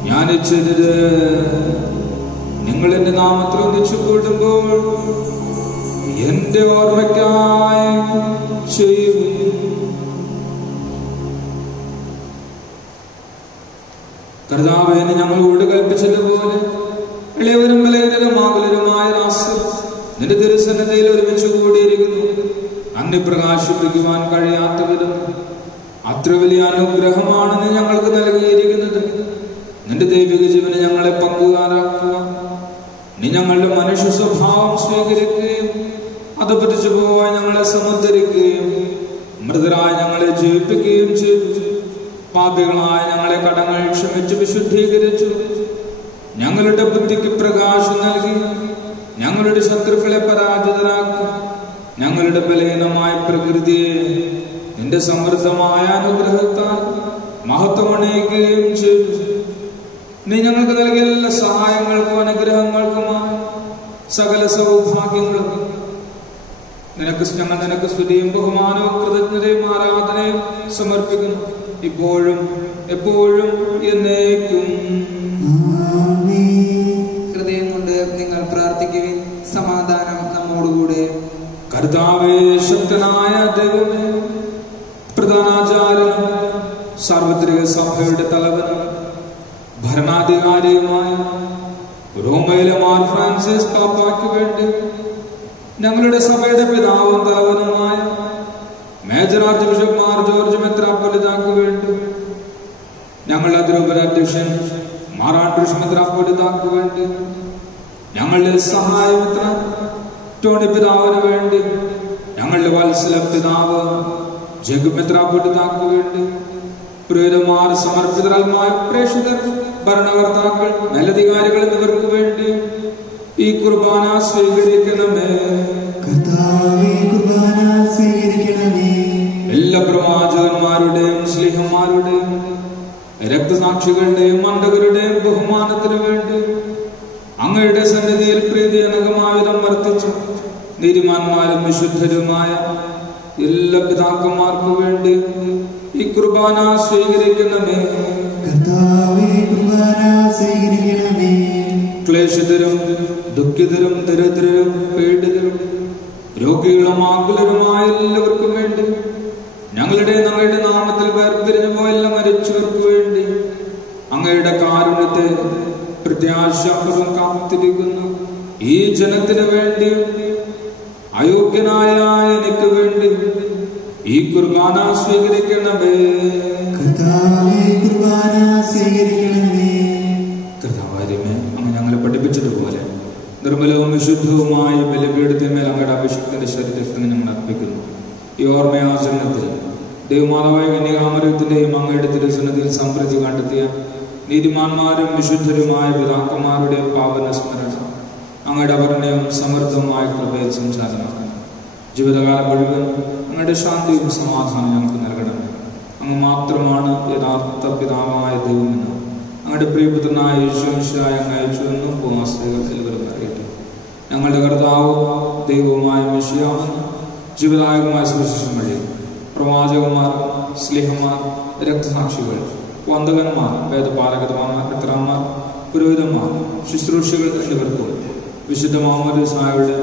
ഞാൻ ചെയ്തത് നിങ്ങൾ എന്റെ നാമത്തിൽ ഒന്നിച്ചു കൂടുമ്പോൾ എന്റെ ഓർമ്മയ്ക്കായി ചെയ്യുവിൻ. കർത്താവേ, ഞങ്ങളോട് കൽപ്പിച്ചതുപോലെ ഇളയവരും ബലഹീനരും ആകുലരുമായ ദാസർ നിന്റെ തിരുസന്നിധിയിൽ ഒരുമിച്ച് കൂടിയിരിക്കുന്നു. നന്ദി പ്രകാശിപ്പിക്കുവാൻ കഴിയാത്ത വിധം അത്ര വലിയ അനുഗ്രഹമാണ് നീ ഞങ്ങൾക്ക് നൽകിയിരിക്കുന്നത്. നിന്റെ ദൈവിക ജീവനെ ഞങ്ങളെ പങ്കുകാരാക്കുക. നീ ഞങ്ങളുടെ മനുഷ്യ സ്വഭാവം സ്വീകരിക്കുകയും അത് പറ്റിച്ചു പോവാൻ ഞങ്ങളെ സമുദ്ധരിക്കുകയും മൃതരായ ഞങ്ങളെ ജീവിപ്പിക്കുകയും ചെയ്തു. പാപികളായ ഞങ്ങളെ കടങ്ങൾ ക്ഷമിച്ച് വിശുദ്ധീകരിച്ചു. ഞങ്ങളുടെ ബുദ്ധിക്ക് പ്രകാശം നൽകി ഞങ്ങളുടെ ശത്രുക്കളെ പരാജിതരാക്കി ഞങ്ങളുടെ ബലഹീനമായ പ്രകൃതിയെ നിന്റെ സമൃദ്ധമായ അനുഗ്രഹത്താൽ മഹത്വമണിയിക്കുകയും ചെയ്തു. നീ ഞങ്ങൾക്ക് നൽകിയ എല്ലാ സഹായങ്ങൾക്കും അനുഗ്രഹങ്ങൾക്കുമായി സകല സൗഭാഗ്യങ്ങളും നിനക്ക് സ്തുതിയും ബഹുമാനവും കൃതജ്ഞതയും ആരാധനയും സമർപ്പിക്കുന്നു, ഇപ്പോഴും എപ്പോഴും എന്നേക്കും. ഹൃദയം കൊണ്ട് നിങ്ങൾ പ്രാർത്ഥിക്കുവിൻ. സമാധാനം നമ്മോടുകൂടെ. കർത്താവേ, ശക്തനായ ദൈവമേ, പ്രധാനാചാര്യനും സാർവത്രിക സഭയുടെ തലവനും ഭരണാധികാരിയുമായ റോമയിലെ മാർ ഫ്രാൻസിസ് പാപ്പായ്ക്ക് വേണ്ടി ഞങ്ങളുടെ സഭയുടെ പിതാവും തലവനുമായ major archbishop Mar George മെത്രാപ്പൊലീത്താക്ക് വേണ്ടി ഞങ്ങളുടെ അതിരൂപരാധ്യക്ഷൻ മാർ ആൻഡ്രൂസ് മെത്രാപ്പൊലീത്താക്ക് വേണ്ടി ഞങ്ങളുടെ സഹായമിത്ര ടോണി പിതാവിന് വേണ്ടി ഞങ്ങളുടെ വത്സല പിതാവ് ജേക്കബ് മെത്രാപ്പൊലീത്താക്ക് വേണ്ടി പുരോഹിതന്മാർ, സമർപ്പിതരായ പ്രേക്ഷിതർ, ഭരണകർത്താക്കൾ, മേലധികാരികൾ എന്നിവർക്ക് വേണ്ടി ഈ കുർബാന സ്വീകരിക്കണമേ. എല്ലാ പ്രവാചകന്മാരുടെയും സ്ലീഹന്മാരുടെയും രക്തസാക്ഷികളുടെയും മണ്ഡകരുടെയും ബഹുമാനത്തിനു വേണ്ടി അങ്ങയുടെ സന്നിധിയിൽ പ്രീതിജനകമായുധം വർത്തിച്ചു നീതിമാന്മാരും വിശുദ്ധരുമായ എല്ലാ പിതാക്കന്മാർക്കു വേണ്ടി ഈ കുർബാന സ്വീകരിക്കണമേ. ക്ലേശിതരും ദുഃഖിതരും ദരിദ്രരും പീഡിതരും രോഗികളും ആകുലരുമായ എല്ലാവർക്കും വേണ്ടി ഞങ്ങളുടെ നാമത്തിൽ വേർപിരിഞ്ഞു പോയെല്ല മരിച്ചവർക്ക് വേണ്ടി അങ്ങയുടെ കാരുണ്യത്തെ പ്രത്യാശാപൂർവം കാത്തിരിക്കുന്നു ഈ ജനത്തിന് വേണ്ടി അയോഗ്യനായ എനിക്ക് വേണ്ടി ഈ കുർബാന സ്വീകരിക്കണമേ. കർത്താവേ, അങ്ങ് ഞങ്ങളെ പഠിപ്പിച്ചതുപോലെ നിർമ്മലവും വിശുദ്ധവുമായ ബലിപീഠത്തിന്മേൽ അങ്ങയുടെ അഭിഷേകത്തിന്റെ ശരീരത്തിന് ഞങ്ങൾ അർപ്പിക്കുന്നു. ഈ ഓർമ്മയാചരണത്തിൽ ദൈവമാതാവായ കന്യകാമറിയത്തിന്റെയും അങ്ങയുടെ തിരുസന്നിധിയിൽ സമൃദ്ധി കണ്ടെത്തിയ നീതിമാന്മാരും വിശുദ്ധരുമായ പിതാക്കന്മാരുടെ പാവന സ്മരണ അങ്ങയുടെ അപർണയും സമൃദ്ധമായ കൃപയിൽ സഞ്ചാരമാക്കണം. ജീവിതകാലം മുഴുവൻ അങ്ങയുടെ ശാന്തിയും സമാധാനം ഞങ്ങൾക്ക് നൽകണം. അങ്ങ് മാത്രമാണ് യഥാർത്ഥ പിതാവായ ദൈവമെന്ന് അങ്ങയുടെ പ്രിയപുത്രനായ യേശുമിശിഹായെ അങ്ങ് അയച്ചുവെന്ന് ഉപവാസികൾ എല്ലാവരും അറിയട്ടെ. ഞങ്ങളുടെ കർത്താവും ദൈവവുമായ മിശിഹായെന്ന് ജീവദായകമായ സുവിശേഷം വഴി പ്രവാചകന്മാർ, സ്ലീഹന്മാർ, രക്തസാക്ഷികൾ, വന്ദകന്മാർ, വേദപാലകന്മാർ, പിത്രാന്മാർ, പുരോഹിതന്മാർ, ശുശ്രൂഷികൾ എന്നിവർക്കും വിശുദ്ധ മാമോദീസായുടെ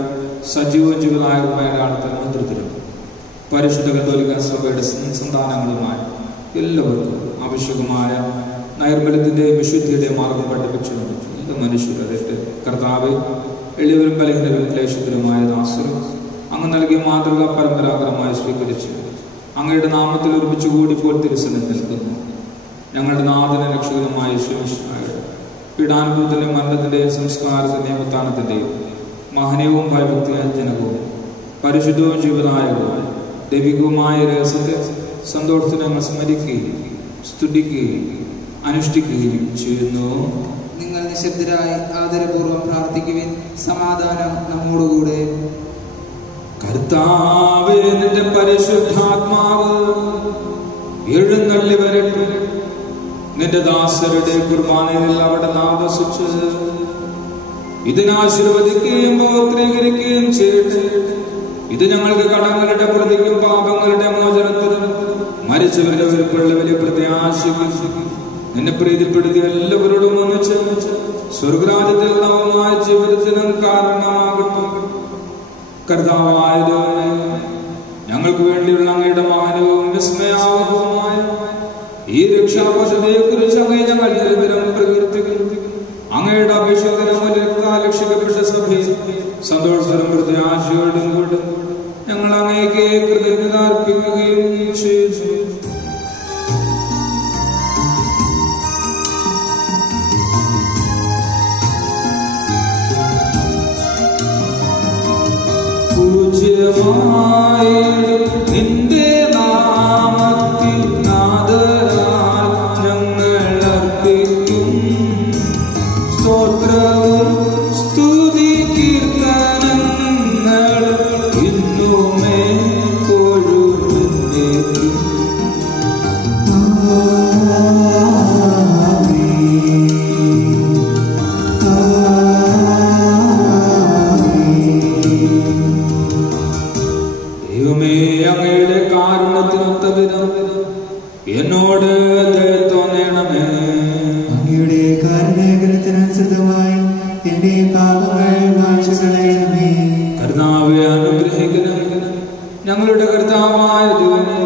സജീവ ജീവദായകമായ കാലത്ത് മന്ത്രത്തിലും പരിശുദ്ധ കത്തോലിക്ക സഭയുടെ സന്താനങ്ങളുമായ എല്ലാവർക്കും ആവശ്യകമായ നൈർമല്യത്തിന്റെയും വിശുദ്ധിയുടെയും മാർഗം പഠിപ്പിച്ചുകൊണ്ട് എല്ലാ മനുഷ്യരുടെ കർത്താവ് എളിയവരും ബലഹീനരും ക്ലേശത്തിലുമായ ദാസരും അങ്ങ് നൽകിയ മാതൃക പരമ്പരാഗതമായി സ്വീകരിച്ചു അങ്ങയുടെ നാമത്തിൽ ഒരുമിച്ച് കൂടി ഇപ്പോൾ തിരുസന്നിധിയിൽ നിൽക്കുന്നു. ഞങ്ങളുടെ നാഥന രക്ഷകനുമായ യേശുമിശിഹായുടെ പീഡാനുഭവത്തിന്റെയും മരണത്തിന്റെയും സംസ്കാരത്തിന്റെയും ഉത്ഥാനത്തിന്റെയും മഹനീയവും ഭയഭക്തിജനകവും പരിശുദ്ധവും ജീവദായകവും ദൈവികവുമായ രഹസ്യത്തെ സന്തോഷത്തിന് ഞങ്ങൾ സ്മരിക്കുകയും സ്തുതിക്കുകയും അനുഷ്ഠിക്കുകയും ചെയ്യുന്നു. നിങ്ങൾ നിശബ്ദരായി ആദരപൂർവ്വം പ്രാർത്ഥിക്കുവിൻ. സമാധാനം നമ്മോടുകൂടെ. കർത്താവേ, നിന്റെ പരിശുദ്ധാത്മാവ് എഴുന്നള്ളി വരട്ടെ. നിന്റെ ദാസരുടെ കുർബാനയിൽ അവിടെ ആവസിച്ച് ഇതിനാശീർവദിക്കുകയും പൗത്രീകരിക്കുകയും ചെയ്യട്ടെ. ഇത് ഞങ്ങൾക്ക് കടങ്ങളുടെ പ്രതിക്കും പാപങ്ങളുടെ മോചനത്തിനും മരിച്ചവരുടെ ഉയർപ്പുള്ള വലിയ പ്രത്യാശയും നിന്നെ പ്രീതിപ്പെടുത്തിയ എല്ലാവരോടും ഒന്നിച്ച് സ്വർഗരാജ്യത്തിൽ നവമായ ജീവിതത്തിനും കാരണമാകട്ടെ. കർത്താവായ ദൈവമേ, ഞങ്ങൾക്ക് വേണ്ടിയുള്ള അങ്ങയുടെ മാനവും വിസ്മയാവഹവുമായ ഈ രക്ഷാപദ്ധതിയെ കുറിച്ച് അങ്ങേ ഞങ്ങൾ നിരന്തരം പ്രകീർത്തിക്കുന്നു. അങ്ങയുടെ അഭിഷേകത്താൽ രക്ഷിക്കപ്പെട്ട സഭയിൽ സന്തോഷവും പ്രത്യാശയോടും കൂടെ ഞങ്ങൾ അങ്ങേക്ക് കൃതജ്ഞത അർപ്പിക്കുകയും ചെയ്യുന്നു. പൂജ്യമായ നിന്റെ നാമത്തിൽ നാദരാൽ ഞങ്ങൾ അർപ്പിക്കും സ്തോത്രവും സ്തുതി കീർത്തനങ്ങൾ ഇന്നുമേ കൊഴുന്നേക്കും. ദൈവമേ, അങ്ങയുടെ കാരുണ്യത്തിനൊത്തവിധം എന്നോട് ദയ തോന്നണമേ. അങ്ങയുടെ കാരുണ്യകരത്തിനനുസൃതമായി എന്റെ പാപങ്ങൾ മായ്ച്ചു കളയണമേ. കർത്താവെ അനുഗ്രഹിക്കണം. ഞങ്ങളുടെ കർത്താവായ ദൈവമേ,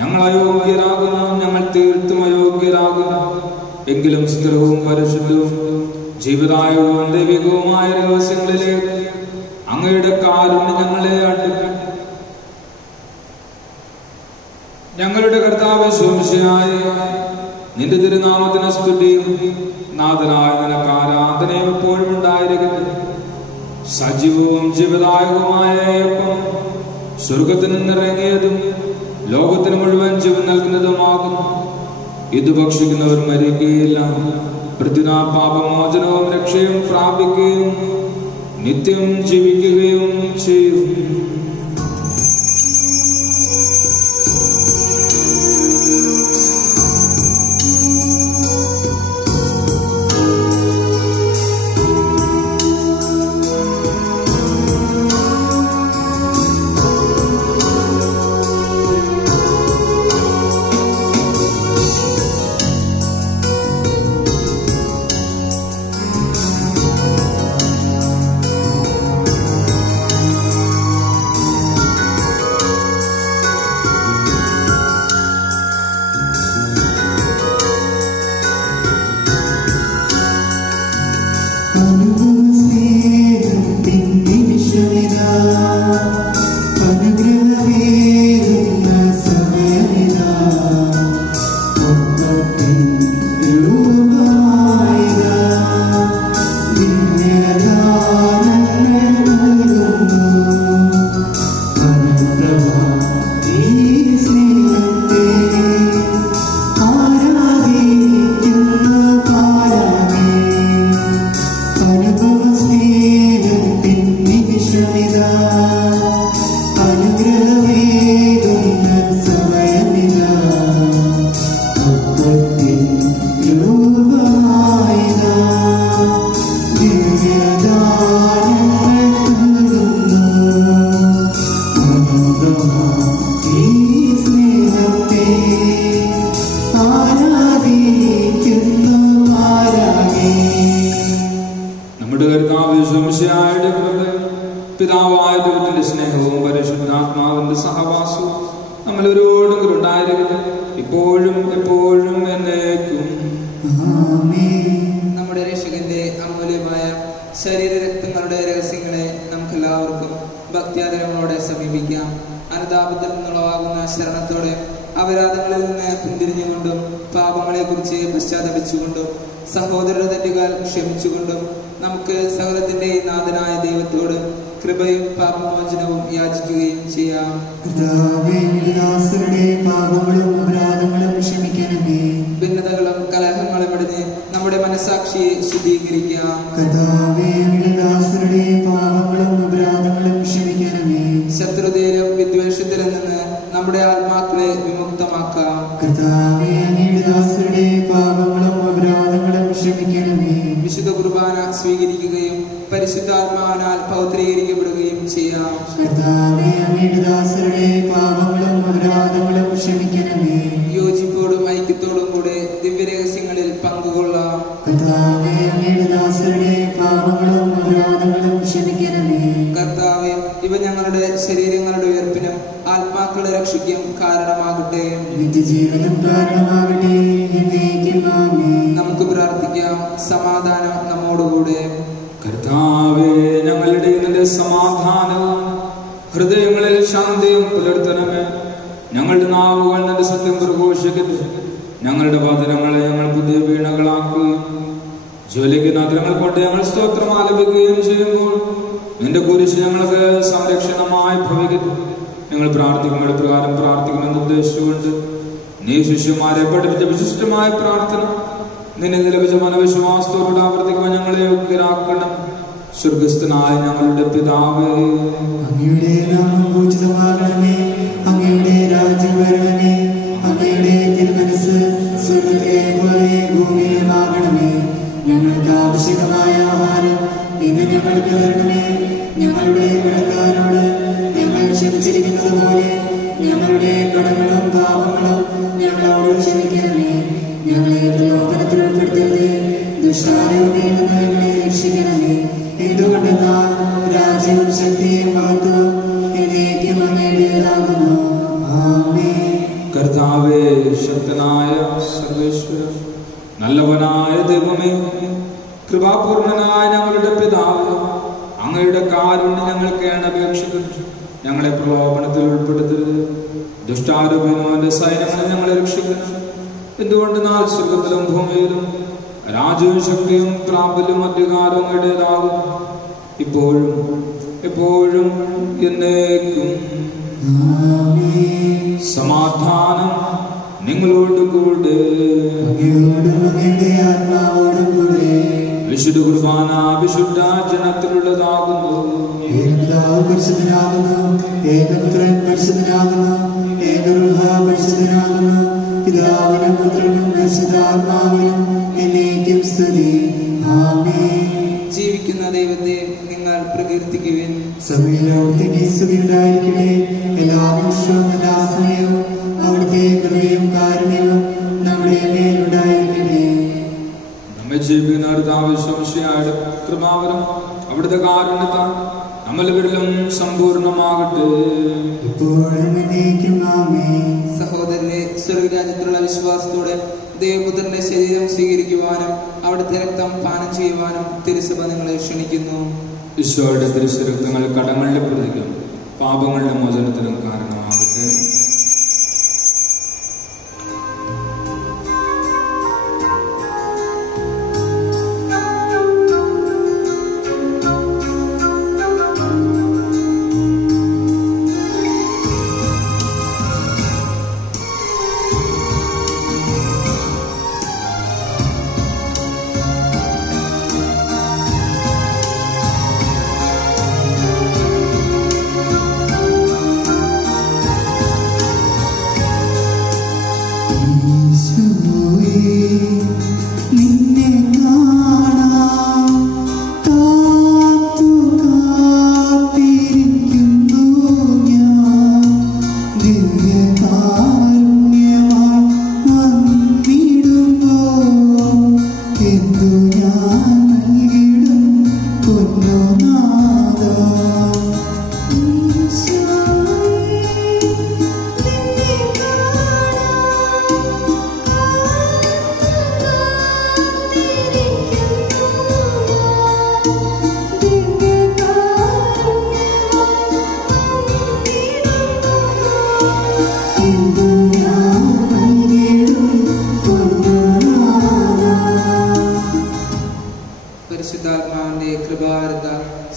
ഞങ്ങൾ അയോഗ്യരാകുന്നു, ഞങ്ങൾ തീർത്തും അയോഗ്യരാകുന്നു. എങ്കിലും സ്ഥിരവും പരിശുദ്ധവും ജീവിതായവും ദൈവികവുമായ രഹസ്യങ്ങളിലേക്ക് അങ്ങയുടെ കാരുണ്യം ഞങ്ങളെ അടുപ്പിക്കും. ഞങ്ങളുടെ കർത്താവ് ശോഭിഷയായ നിന്റെ തിരുനാമത്തിന് സ്തുതിയും നാഥനായ നിനക്ക് ആരാധനയും എപ്പോഴും ഉണ്ടായിരിക്കട്ടെ. സജീവവും ജീവദായകവുമായ അപ്പം സ്വർഗത്തിൽ നിന്നിറങ്ങിയതും ലോകത്തിന് മുഴുവൻ ജീവൻ നൽകുന്നതുമാകുന്നു. ഇത് ഭക്ഷിക്കുന്നവർ മരിക്കുകയില്ല, പ്രതിദിന പാപമോചനവും രക്ഷയും പ്രാപിക്കുകയും നിത്യം ജീവിക്കുകയും ചെയ്യും. പിതാവായ ദൈവത്തിന്റെ സ്നേഹവും പരിശുദ്ധാത്മാവിന്റെ സഹവാസവും നമ്മളോരോടും ഉണ്ടായിരിക്കും, ഇപ്പോഴും എപ്പോഴും എന്നേക്കും. നമ്മുടെ രക്ഷകന്റെ അമൂല്യമായ ശരീരരക്തങ്ങളുടെ രഹസ്യങ്ങളെ നമുക്കെല്ലാവർക്കും ഭക്തിയാദരങ്ങളോടെ സമീപിക്കാം. അനുതാപത്തിൽ നിന്നുളവാകുന്ന ശരണത്തോടെ അപരാധങ്ങളിൽ നിന്ന് പിന്തിരിഞ്ഞുകൊണ്ടും പാപങ്ങളെ കുറിച്ച് പശ്ചാത്തപിച്ചുകൊണ്ടും സഹോദരരുടെ തെറ്റുകൾ ക്ഷമിച്ചുകൊണ്ടും നമുക്ക് സകലത്തിന്റെ നാഥനായ ദൈവത്തോട് കൃപയും പാപമോചനവും യാചിക്കുകയും ചെയ്യാം. പാപങ്ങളും അപരാധങ്ങളും ക്ഷമിക്കണമേ. ഭിന്നതകളും കലഹങ്ങളും ഇടിഞ്ഞ് നമ്മുടെ മനസാക്ഷിയെ ശുദ്ധീകരിക്കാം. പാപങ്ങളും അപരാധങ്ങളും ക്ഷമിക്കണമേ. ശത്രുതയിലും വിദ്വേഷത്തിലും നിന്ന് നമ്മുടെ ആത്മാക്കളെ വിമുക്തമാക്കാം. പാപങ്ങളും അപരാധങ്ങളും ക്ഷമിക്കണമേ. വിശുദ്ധ കുർബാന സ്വീകരിക്കുകയും പരിശുദ്ധാത്മാവിനാൽ പൗത്രീകരിക്കപ്പെടുകയും ചെയ്യാം. പാപങ്ങളും അപരാധങ്ങളും ക്ഷമിക്കണമേ. യോജിപ്പോടും ഐക്യത്തോടും കൂടെ ദിവ്യരഹസ്യങ്ങളിൽ പങ്കുകൊള്ളാം. പാപങ്ങളും അപരാധങ്ങളും ക്ഷമിക്കണമേ. കർത്താവേ, ഇവ ഞങ്ങൾ ശരീരങ്ങളുടെ ഉയർപ്പിനും ആത്മാക്കളുടെ രക്ഷയ്ക്കും കാരണമാകട്ടെ. നിത്യജീവനം കാരണമാകട്ടെ. എന്നേക്കും ആമേൻ. നമുക്ക് പ്രാർത്ഥിക്കാം. സമാധാനം നമ്മോടുകൂടെ. കർത്താവേ, ഞങ്ങളുടെ നിന്റെ സമാധാനവും ഹൃദയങ്ങളിൽ ശാന്തിയും പുലർത്തണമേ. ഞങ്ങളുടെ നാവുകൾ നിന്റെ സത്യം പ്രഘോഷിക്കുന്നു. ഞങ്ങളുടെ വചനങ്ങളെ ഞങ്ങൾ പുതിയ വീണകളാക്കുകയും ജ്വലിക്കുന്ന അഗ്രങ്ങൾ കൊണ്ട് ഞങ്ങൾ സ്തോത്രം ആലപിക്കുകയും ചെയ്യുമ്പോൾ നിന്റെ കുരിശ് ഞങ്ങൾക്ക് സംരക്ഷണമായി ഭവിക്കുന്നു. ഞങ്ങൾ പ്രാർത്ഥിക്കുമ്പോൾ പ്രകാരം പ്രാർത്ഥിക്കുമെന്ന് ഉദ്ദേശിച്ചുകൊണ്ട് നീ ശിഷ്യന്മാരെ പഠിപ്പിച്ച വിശിഷ്ടമായ പ്രാർത്ഥന നിന്നെ ലഭിച്ച മനവിശ്വാസത്തോട് ആവർത്തിക്കുവാൻ ഞങ്ങളെ യോഗ്യരാക്കണം. സ്വർഗസ്ഥനായ ഞങ്ങളുടെ പിതാവേ, അങ്ങയുടെ നാമം പൂജിതമാകണമേ. അങ്ങയുടെ രാജ്യം വരണമേ. അങ്ങയുടെ തിരുമനസ്സ് സ്വർഗ്ഗത്തിലെ പോലെ ഭൂമിയിലുമാകണമേ. ഞങ്ങൾക്ക് ആവശ്യമായ ആഹാരം ഇന്ന് ഞങ്ങൾക്ക് തരണമേ. ഞങ്ങളുടെ കടക്കാരോട് ഞങ്ങൾ ക്ഷമിച്ചിരിക്കുന്നത് പോലെ ഞങ്ങളുടെ കടങ്ങളും പാപങ്ങളും ഞങ്ങളോട് ക്ഷമിക്കണമേ. ഞങ്ങളെ പ്രലോഭനത്തിൽ ഉൾപ്പെടുത്തരുതേ. ദുഷ്ടാരൂപിയിൽ നിന്ന് ഞങ്ങളെ രക്ഷിക്കണമേ. എന്തുകൊണ്ടെന്നാൽ രാജ്യവും ശക്തിയും മഹത്വവും എന്നേക്കും അങ്ങയുടേതാകുന്നു. ആമേൻ. കർത്താവേ, ശക്തനായ സർവേശ്വരൻ, നല്ലവനായ ദൈവമേ, കൃപാപൂർണനായ ഞങ്ങളുടെ പിതാവ്, അങ്ങയുടെ കാരുണ്യം ഞങ്ങൾക്ക് അപേക്ഷിക്കുന്നു. ഞങ്ങളെ പ്രലോഭനത്തിൽ ഉൾപ്പെടുത്തരുത്. ദുഷ്ടാരൂപിനോന്റെ സൈന്യങ്ങളെ ഞങ്ങളെ രക്ഷിക്കുന്നു. എന്തുകൊണ്ടെന്നാൽ സ്വർഗത്തിലും ഭൂമിയിലും രാജ്യവും ശക്തിയും പ്രാബല്യവും അധികാരവും അങ്ങയുടേതാകും, ഇപ്പോഴും എപ്പോഴും എന്നേക്കും. ആമേൻ. സമാധാനം നിങ്ങളോട് കൂടെ. അങ്ങയോടും അങ്ങയുടെ ആത്മാവോടും കൂടെ. വിശുദ്ധ കുർബാന വിശുദ്ധ ജനത്തിലുള്ളതാകുന്നു. ഏകപിതാവ് പരിശുദ്ധനാകുന്നു. ഏകപുത്രൻ പരിശുദ്ധനാകുന്നു. ഏകരൂഹ പരിശുദ്ധനാകുന്നു. പിതാവിനും പുത്രനും പരിശുദ്ധാത്മാവിനും എന്നേക്കും സ്തുതി. ആമേൻ. ജീവിക്കുന്ന ദൈവത്തെ നിങ്ങൾ പ്രകീർത്തിക്കുവിൻ. സഭയിൽ അവിടുത്തേക്ക് സ്തുതി ഉണ്ടായിരിക്കട്ടെ. എല്ലാ നിമിഷവും എല്ലാ സമയവും അവിടുത്തെ കൃപയും കാരുണ്യവും നമ്മുടെ മേലുണ്ടായിരിക്കട്ടെ. നമ്മെ ജീവിക്കുന്ന കർത്താവിശ്വാസിയായ കൃപാവരം അവിടുത്തെ കാരുണ്യത്താൽ നമ്മളവരിലും സമ്പൂർണമാകട്ടെ. ഇപ്പോഴും എന്നേക്കും ആമേൻ. സഹോദരനെ, സ്വർഗരാജ്യത്തിലുള്ള വിശ്വാസത്തോടെ ദൈവപുത്രന്റെ ശരീരം സ്വീകരിക്കുവാനും അവിടുത്തെ രക്തം പാനം ചെയ്യുവാനും തിരുസഭ നിങ്ങളെ ക്ഷണിക്കുന്നു. ഈശോയുടെ തിരുശരക്തങ്ങൾ കടങ്ങളുടെ പ്രതിക്കും പാപങ്ങളുടെ മോചനത്തിനും കാരണമാകട്ടെ. പരിശുദ്ധാത്മാവിന്റെ കൃപാർദ്ദ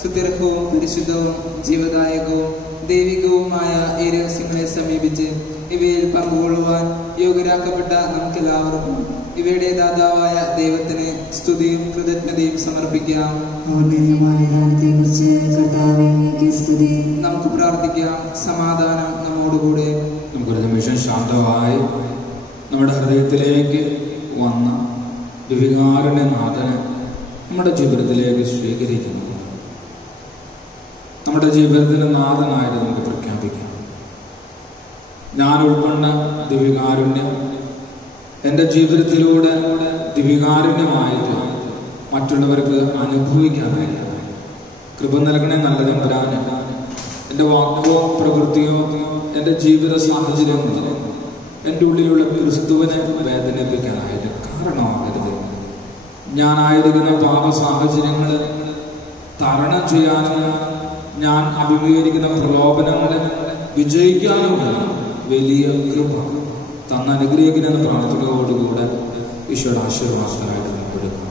സുദീർഘവും പരിശുദ്ധവും ജീവദായകവും ദൈവികവുമായ ഈ രഹസ്യങ്ങളെ സമീപിച്ച് ഇവയിൽ പങ്കുകൊള്ളുവാൻ യോഗ്യരാക്കപ്പെട്ട നമുക്കെല്ലാവർക്കും ഇവയുടെ ദാതാവായ ദൈവത്തിന് സ്തുതിയും കൃതജ്ഞതയും സമർപ്പിക്കാം. നമുക്ക് പ്രാർത്ഥിക്കാം. സമാധാനം നമ്മോടുകൂടെ. നമുക്കൊരു നിമിഷം ശാന്തമായി നമ്മുടെ ഹൃദയത്തിലേക്ക് വന്ന ദിവികാരന്റെ നാഥനെ നമ്മുടെ ജീവിതത്തിലേക്ക് സ്വീകരിക്കുന്നു. നമ്മുടെ ജീവിതത്തിന്റെ നാഥനായിട്ട് നമുക്ക് പ്രഖ്യാപിക്കാം. ഞാൻ ഉൾക്കൊണ്ട ദിവികാരുണ്യം എൻ്റെ ജീവിതത്തിലൂടെ ദിവികാരുണ്യമായിട്ട് മറ്റുള്ളവർക്ക് അനുഭവിക്കാനായി കൃപ നൽകണേ നല്ല തമ്പുരാനെ. എൻ്റെ വാക്കോ പ്രവൃത്തിയോ എൻ്റെ ജീവിത സാഹചര്യങ്ങളോ എൻ്റെ ഉള്ളിലുള്ള ക്രിസ്തുവിനെ വേദനിപ്പിക്കാനായിട്ട് കാരണമാകരുത്. ഞാനായിരിക്കുന്ന പാപ സാഹചര്യങ്ങൾ തരണം ചെയ്യാനും ഞാൻ അഭിമുഖീകരിക്കുന്ന പ്രലോഭനങ്ങളെ വിജയിക്കാനുമുള്ള വലിയ കൃപ തന്നനുഗ്രഹിക്കുന്ന പ്രാർത്ഥനയോടുകൂടെ ഈശോയുടെ ആശീർവാദമായിട്ട് മുൻപെടുക്കുക.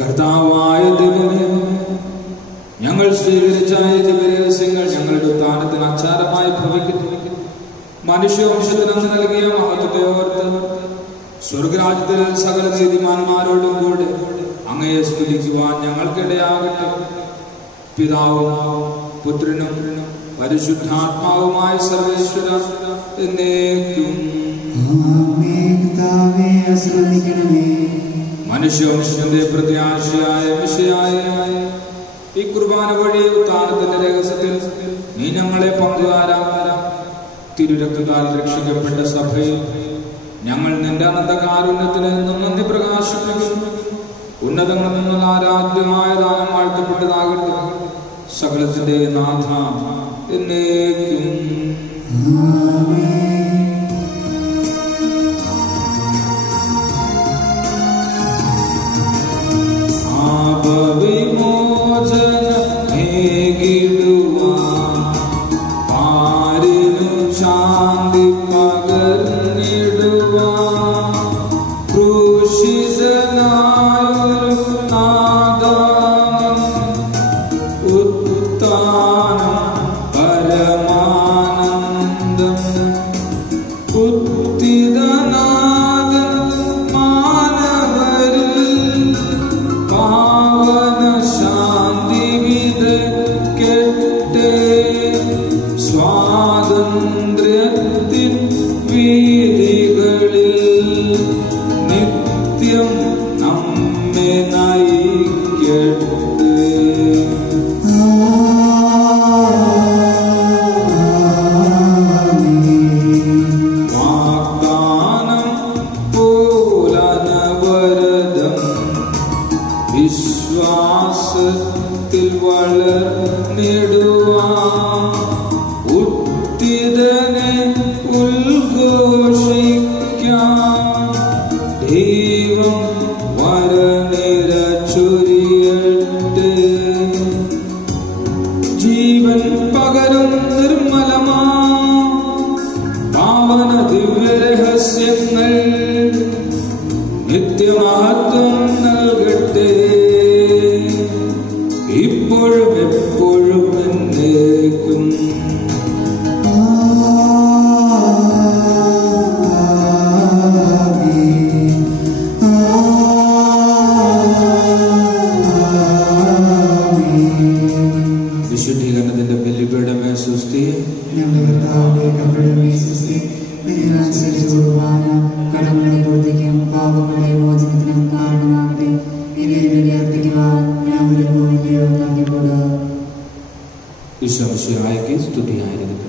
കർത്താവായ ദൈവമേ, ഞങ്ങൾ സ്വീകരിച്ച ഈ ദിവ്യരഹസ്യങ്ങൾ ഞങ്ങളുടെ ഉത്ഥാനത്തിന് അച്ചാരമായി ഭവിക്കുന്നു. മനുഷ്യവംശത്തിന് അന്ന് നൽകിയ മഹത്വത്തെ ഓർത്ത് സ്വർഗരാജ്യത്തിൽ സകല നീതിമാന്മാരോടും കൂടെ അങ്ങയെ സ്തുതിക്കുവാൻ ഞങ്ങൾക്കിടയാകട്ടെ. പിതാവും പുത്രനും പരിശുദ്ധാത്മാവുമായ സർവേശ്വര എന്നേക്കും. മനുഷ്യവംശത്തിന്റെ പ്രത്യാശയായ വിഷയായ ഈ കുർബാന വഴി ഉത്ഥാനത്തിന്റെ രഹസ്യത്തിൽ നീ ഞങ്ങളെ പങ്കുകാരാകാം. തിരുരക്തത്താൽ രക്ഷിക്കപ്പെട്ട സഭയിൽ ഞങ്ങൾ നിന്റെ അനന്തകാരുണ്യത്തിന് നന്ദി പ്രകാശിപ്പിക്കുന്നു. ഉന്നതങ്ങളിൽ നിന്നുള്ള ആരാധ്യമായ ദാനം വാഴ്ത്തപ്പെട്ടതാകട്ടെ. സകലത്തിന്റെ നാഥ എന്നേക്കും. ശാന്തി പകർന്നിടുവാ ക്രൂശിതനായൊരു നാദാനം ഉത്ഥാനം പരമാനന്ദം ഉത്തിതനാദൻ മാനവരിൽ പാവന ശാന്തി വിതയ്ക്കട്ടെ. സ്വാതന്ത്ര്യത്തിൻ വീഥികളിൽ നിത്യം നമ്മെ നയിക്കട്ടെ. വാഗ്ദാനം പോലനവരതം വിശ്വാസത്തിൽ വളർന്നിടുവാൻ ഉത്തിതനെ ഉദ്ഘോഷിക്കാം. ദൈവം വരനിര ചൊരിയട്ടെ. ജീവൻ പകരും നിർമ്മലമാ പാവന ദിവ്യരഹസ്യങ്ങൾ നിത്യമഹത്വം നൽകട്ടെ. ഇപ്പോഴും എപ്പോഴും എന്നേക്കും. വിശുദ്ധീകരണത്തിന്റെ ബലിപീഠമേ സുസ്തി. ഞങ്ങളുടെ കർത്താവിന്റെ കബറിടമേ സുസ്തി. ഇതിനനുസരിച്ച് കുർബാന കടങ്ങളുടെ പൂർത്തിക്കും പാപങ്ങളുടെ മോചനത്തിനും കാരണമാകട്ടെ. ഇനി അർപ്പിക്കുവാൻ ഞാൻ വരുമ്പോഴോ നൽകിക്കൂടാ. ഈശോ മിശിഹായ്ക്ക് സ്തുതിയായിരിക്കട്ടെ.